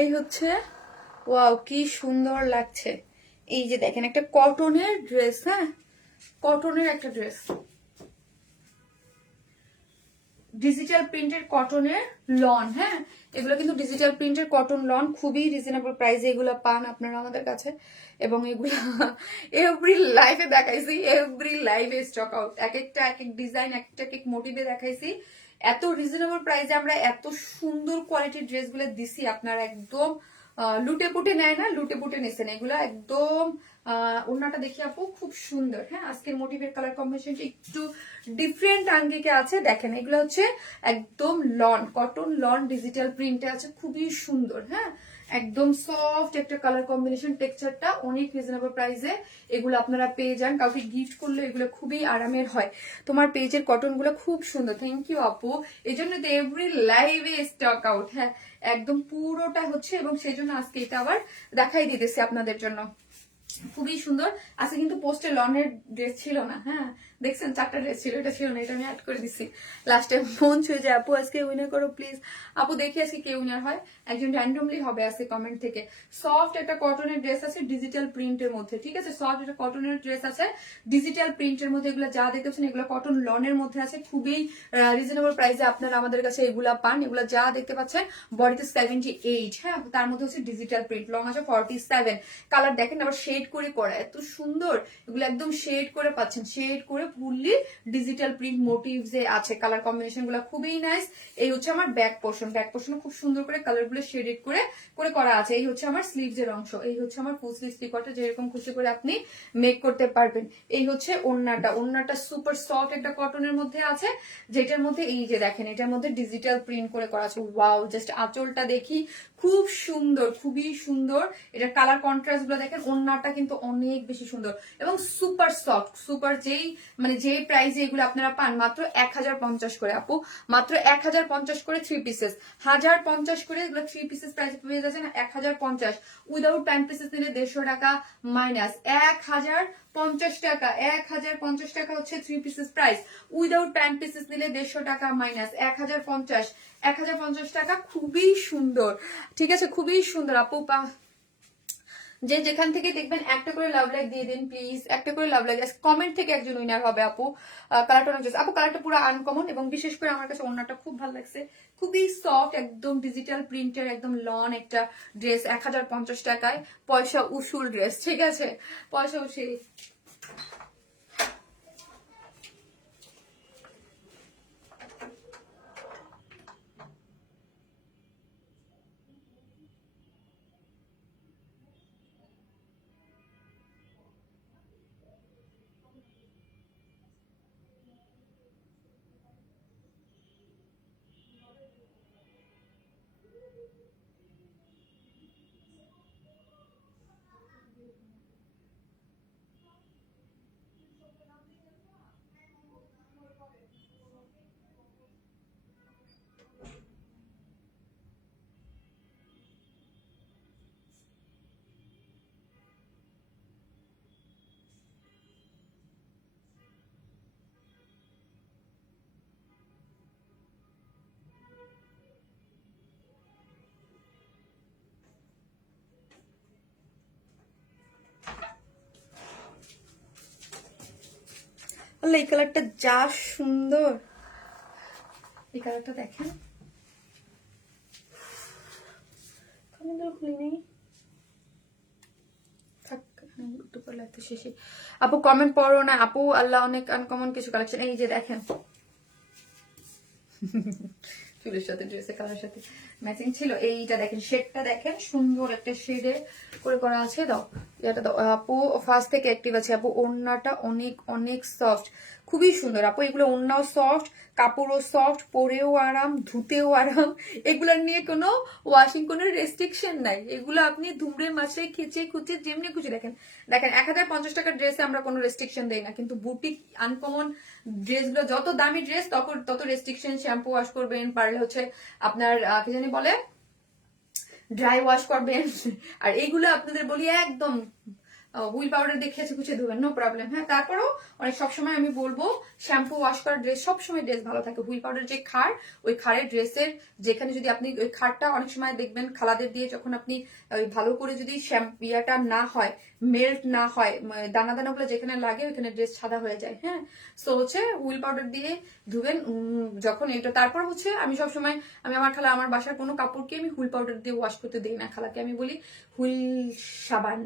এই হচ্ছে, ওয়াও কি সুন্দর লাগছে। এই যে দেখেন একটা কটনের ড্রেস, হ্যাঁ কটনের একটা ড্রেস, ডিজিটাল প্রিন্টের কটনের লন। হ্যাঁ এগুলো কিন্তু ডিজিটাল প্রিন্টের কটন লন, খুবই রিজনেবল প্রাইসে এগুলো পান আপনারা আমাদের কাছে। এবং এগুলো এভরি লাইভে দেখাইছি, এভরি লাইভে স্টক আউট, এক একটা এক এক ডিজাইন, এক একটা এক এক মোটিভে দেখাইছি। এত রিজনেবল প্রাইসে আমরা এত সুন্দর কোয়ালিটির ড্রেসগুলো দিছি, আপনারা একদম লুটে পুটে নেয় না, লুটে পুটে নিছেন এগুলা একদম। ওড়নাটা দেখি আপু খুব সুন্দর। হ্যাঁ আজকের মোটিভের কালার কম্বিনেশনটা একটু ডিফারেন্ট আঙ্গিকে আছে, দেখেন এগুলো হচ্ছে একদম লন, কটন লন ডিজিটাল প্রিন্টে আছে, খুবই সুন্দর। হ্যাঁ একদম সফট একটা কালার কম্বিনেশন, টেক্সচারটা অনেক রিজনেবল প্রাইসে এগুলো আপনারা পেয়ে যান। কাউকে গিফট করলে এগুলো খুবই আরামের হয়। তোমার পেজের কটন গুলো খুব সুন্দর, থ্যাংক ইউ আপু। এই জন্য তো এভরি লাইভে স্টক আউট, হ্যাঁ একদম পুরোটা হচ্ছে, এবং সেই জন্য আজকে এটা আবার দেখাই দিতেছি আপনাদের জন্য, খুবই সুন্দর। আজকে কিন্তু পোস্টে লনের ড্রেস ছিল না, হ্যাঁ দেখছেন 4টা ড্রেস ছিল, এটা ছিল না, এটা আমি অ্যাড করে দিছি। লাস্টে মন ছুঁয়ে যায় আপু আজকে উইনার করো প্লিজ। আপু দেখি আজকে কে উইনার হয়, একজন র্যান্ডমলি হবে আজকে কমেন্ট থেকে। সফট একটা কটনের ড্রেস আছে ডিজিটাল প্রিন্টের মধ্যে, ঠিক আছে? সফট একটা কটনের ড্রেস আছে ডিজিটাল প্রিন্টের মধ্যে, এগুলো যা দেখতেছেন এগুলো কটন লনের মধ্যে আছে, খুবই রিজনেবল প্রাইসে আপনারা আমাদের কাছে এগুলা পান। এগুলো যা দেখতে পাচ্ছেন বডিতে 78, হ্যাঁ তার মধ্যে হচ্ছে ডিজিটাল প্রিন্ট, লং আছে 47। কালার দেখেন আবার শেড করে করা, এত সুন্দর, এগুলো একদম শেড করে পাচ্ছেন, শেড করে ফুললি ডিজিটাল প্রিন্ট মোটিভস এ আছে, কালার কম্বিনেশন গুলো খুবই নাইস। এই হচ্ছে আমার ব্যাক পোর্শন, ব্যাক পোর্শন খুব সুন্দর করে কালার গুলো শেডেড করে করে করা আছে। এই হচ্ছে আমার স্লিভস এর অংশ, এই হচ্ছে আমার ফুল স্লিভ স্লিপারটা, যেরকম খুশি করে আপনি মেক করতে পারবেন। এই হচ্ছে ওড়নাটা, ওড়নাটা সুপার সফট একটা কটনের মধ্যে আছে, যেটার মধ্যে এই যে দেখেন এটার মধ্যে ডিজিটাল প্রিন্ট করে করা আছে। ওয়াও জাস্ট আঁচলটা দেখি খুব সুন্দর, খুবই সুন্দর। এটার কালার কন্ট্রাস্ট গুলো দেখেন, ওড়নাটা কালারটা কিন্তু অনেক বেশি সুন্দর এবং সুপার সফট, সুপার যেই মানে যে প্রাইসে এগুলো আপনারা পান মাত্র 1050 করে আপু, মাত্র 1050 করে 3 পিসেস, 1050 করে এগুলো 3 পিসেস প্রাইস পেয়ে যাচ্ছেন 1050, উইদাউট প্যান্ট পিসেস নিলে 150 টাকা মাইনাস, 1050 টাকা, 1050 টাকা হচ্ছে 3 pieces price, without pant pieces নিলে 150 টাকা মাইনাস, 1050 টাকা। খুবই সুন্দর, ঠিক আছে, খুবই সুন্দর আপু। যে যেখান থেকে দেখবেন একটা করে লাভ লাইক দিয়ে দিন প্লিজ, একটা করে লাভ লাইক, কমেন্ট থেকে একজন উইনার হবে আপু। কালারটা অনেক আপু, কালারটা পুরো আনকমন এবং বিশেষ করে আমার কাছে ওড়নাটা খুব ভালো লাগছে, খুবই সফট, একদম ডিজিটাল প্রিন্টের একদম লন একটা ড্রেস 1050 টাকায়, পয়সা উসুল ড্রেস, ঠিক আছে, পয়সা উসুল। এই কালারটা যা সুন্দর, এই কালারটা দেখেন, খুলিনি শেষে। আপু কমেন্ট পড়ো না আপু, আল্লাহ অনেক আনকমন কিছু কালেকশন, এই যে দেখেন চুলের সাথে ড্রেসের কালার সাথে ম্যাচিং ছিল, এইটা দেখেন, শেডটা দেখেন, সুন্দর একটা শেডে করে করা আছে। দাও এটা দাও আপু, ফার্স্ট থেকে অ্যাক্টিভ আছে আপু, ওড়নাটা অনেক অনেক সফট, খুবই সুন্দর আপু, এগুলো ওড়নাও সফট, কাপড়ও সফট, পরেও আরাম, ধুতেও আরাম, এগুলো নিয়ে কোনো ওয়াশিং কোনো রেস্ট্রিকশন নাই, এগুলো আপনি ধুমড়ে মাছে খেচে খুচে যেমনি খুশি দেখেন। দেখেন 1050 টাকার ড্রেসে আমরা কোনো রেস্ট্রিকশন দেই না, কিন্তু বুটিক আনকমন ড্রেসগুলো যত দামি ড্রেস তত রেস্ট্রিকশন, শ্যাম্পু ওয়াশ করবেন, পারলে হচ্ছে আপনার কি জানি বলে ড্রাই ওয়াশ করবেন, আর এইগুলো আপনাদের বলি একদম হুইল পাউডার দেখে কুচে ধুবেন, নো প্রবলেম। হ্যাঁ, তারপরেও অনেক সবসময় আমি বলবো শ্যাম্পু ওয়াশ করা ড্রেস সবসময় ড্রেস ভালো থাকে, হুইল পাউডার যে খার, ওই খারের ড্রেসের যেখানে যদি আপনি ওই খারটা অনেক সময় দেখবেন খালাদের দিয়ে যখন আপনি ওই ভালো করে যদি ইয়াটা না হয়, মেল্ট না হয়, দানা দানাগুলো যেখানে লাগে ওইখানে ড্রেস সাদা হয়ে যায়। হ্যাঁ, সো হচ্ছে হুইল পাউডার দিয়ে ধুবেন যখন এটা। তারপর হচ্ছে আমি সবসময় আমি আমার খালা, আমার বাসার কোনো কাপড়কে আমি হুইল পাউডার দিয়ে ওয়াশ করতে দিই না, খালাকে আমি বলি হুইল সাবান,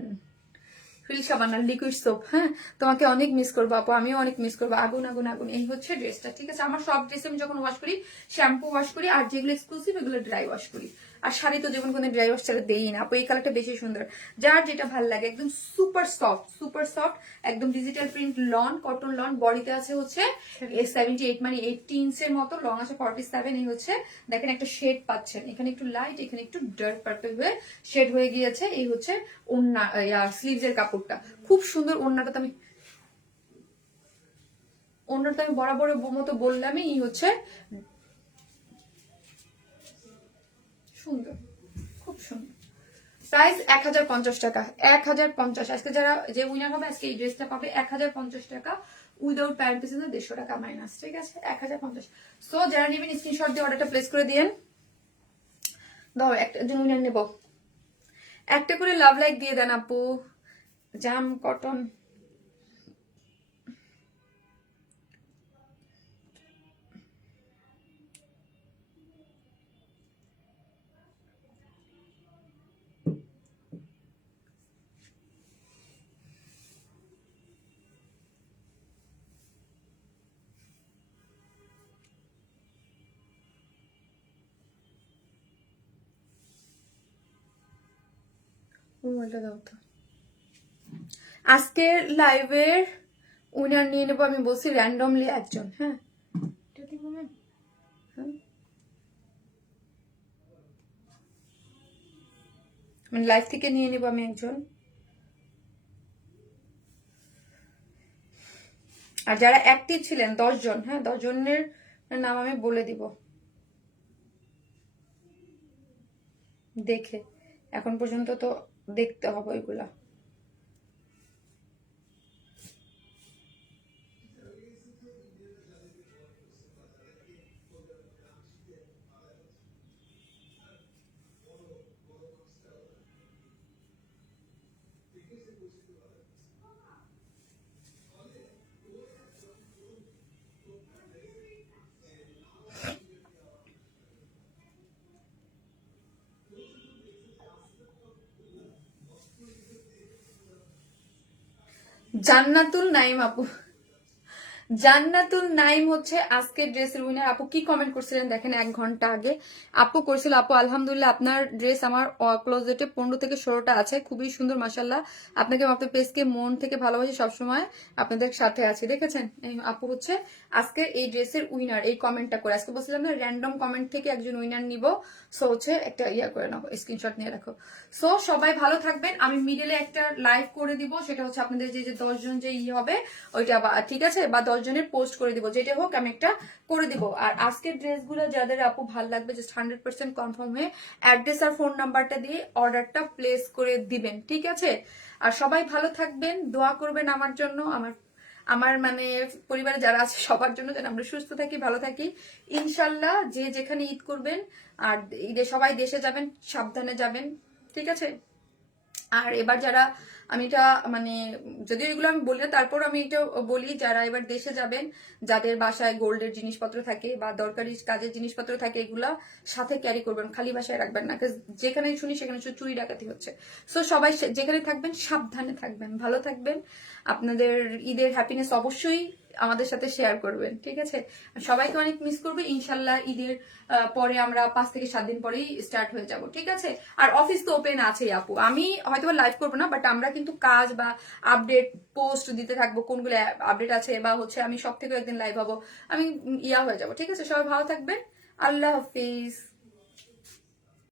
হুইল সাবান আর লিকুইড সোপ। হ্যাঁ, তোমাকে অনেক মিস করবো আপু, আমিও অনেক মিস করবো, আগুন আগুন আগুন। এই হচ্ছে ড্রেসটা, ঠিক আছে। আমার সব ড্রেস আমি যখন ওয়াশ করি শ্যাম্পু ওয়াশ করি, আর যেগুলো এক্সক্লুসিভ এগুলো ড্রাই ওয়াশ করি, আর শাড়ি তো যেমন কোনো ড্রাই ওয়াশ ছাড়া দেই না আপু। এই কালারটা বেশি সুন্দর, যার যেটা ভালো লাগে, একদম সুপার সফট, সুপার সফট, একদম digital print lawn, cotton lawn, বডিতে আছে হচ্ছে 78 মানে 80 ইঞ্চের মতো, লং আছে 47। এই হচ্ছে দেখেন একটা শেড পাচ্ছেন, এখানে একটু লাইট, এখানে একটু ডার্ক পার্পল হয়ে শেড হয়ে গিয়েছে। এই হচ্ছে ওড়না, স্লিভস এর কাপড়টা খুব সুন্দর। ওড়নাটা আমি বরাবর মতো বললামই, এই হচ্ছে সুন্দর, খুব সুন্দর। প্রাইস 1050 টাকা, 1050। আজকে যারা যে উইনার হবে আজকে এই ড্রেসটা পাবে 1050 টাকা, উইদাউট প্যান্ট পিসেস 150 টাকা মাইনাস, ঠিক আছে, 1050। সো যারা নেবেন স্ক্রিনশট দিয়ে অর্ডারটা প্লেস করে দিয়েন। দাও একটা জন উইনার নেব, একটা করে লাভ লাইক দিয়ে দেন আপু। জাম কটন, মোবাইলটা দাও তো। আজকের লাইভের উইনার নিয়ে নেবো, আমি বলছি র্যান্ডমলি একজন। হ্যাঁ, মানে লাইভ থেকে নিয়ে নেবো আমি একজন। আর যারা অ্যাক্টিভ ছিলেন 10 জন, হ্যাঁ 10 জনের নাম আমি বলে দিব দেখে। এখন পর্যন্ত তো দেখতে হবে ওইগুলা। জান্নাতুল নাইম আপু, জান্নাতুল নাইম হচ্ছে আজকের ড্রেসের উইনার। আপু কি কমেন্ট করছিলেন দেখেন 1 ঘন্টা আগে। আপু করছিল, আপু আলহামদুলিল্লাহ আপনার ড্রেস আমার ক্লোজেটে 15 থেকে 16টা আছে, খুবই সুন্দর মাশাল্লাহ। আপনাকে আপনার পেজকে মন থেকে ভালোবাসি, সবসময় আপনাদের সাথে আছি। দেখেছেন এই আপু হচ্ছে আজকের এই ড্রেসের উইনার। এই কমেন্টটা করে আজকে বলছিলাম না র্যান্ডম কমেন্ট থেকে একজন উইনার নিব, সো হচ্ছে একটা করে নাও, স্ক্রিনশট নিয়ে রাখো। সো সবাই ভালো থাকবেন। আমি মিডলে একটা লাইভ করে দিব, সেটা হচ্ছে আপনাদের যে 10 জন যে হবে ওইটা, ঠিক আছে, বা 10 জনের পোস্ট করে দিব, যেটা হোক আমি একটা করে দিব। আর আজকের ড্রেসগুলো যাদের আপু ভালো লাগবে জাস্ট 100% কনফার্ম হয়ে অ্যাড্রেস আর ফোন নাম্বারটা দিয়ে অর্ডারটা প্লেস করে দিবেন, ঠিক আছে। আর সবাই ভালো থাকবেন, দোয়া করবেন আমার জন্য, আমার আমার মানে পরিবারে যারা আছে সবার জন্য, যেন আমরা সুস্থ থাকি, ভালো থাকি ইনশাল্লাহ। যে যেখানে ঈদ করবেন আর ঈদে সবাই দেশে যাবেন, সাবধানে যাবেন, ঠিক আছে। আর এবার যারা, আমি এটা মানে যদিও এগুলো আমি বলি না, তারপর আমি এটা বলি, যারা এবার দেশে যাবেন, যাদের বাসায় গোল্ডের জিনিসপত্র থাকে বা দরকারি কাজের জিনিসপত্র থাকে, এগুলা সাথে ক্যারি করবেন, খালি বাসায় রাখবেন না। যেখানে শুনি সেখানে চুরি ডাকাতি হচ্ছে। সো সবাই যেখানে থাকবেন সাবধানে থাকবেন, ভালো থাকবেন। আপনাদের ঈদের হ্যাপিনেস অবশ্যই আমাদের সাথে শেয়ার করবেন, ঠিক আছে। সবাইকে অনেক মিস করবে। ইনশাল্লাহ ঈদের পরে আমরা 5 থেকে 7 দিন পরেই স্টার্ট হয়ে যাব, ঠিক আছে। আর অফিস তো ওপেন আছেই আপু, আমি হয়তো লাইভ করবো না, বাট আমরা কিন্তু কাজ বা আপডেট পোস্ট দিতে থাকবো, কোনগুলো আপডেট আছে বা হচ্ছে আমি সব থেকে একদিন লাইভ হবো, আমি হয়ে যাবো, ঠিক আছে। সবাই ভালো থাকবেন, আল্লাহ হাফিজ।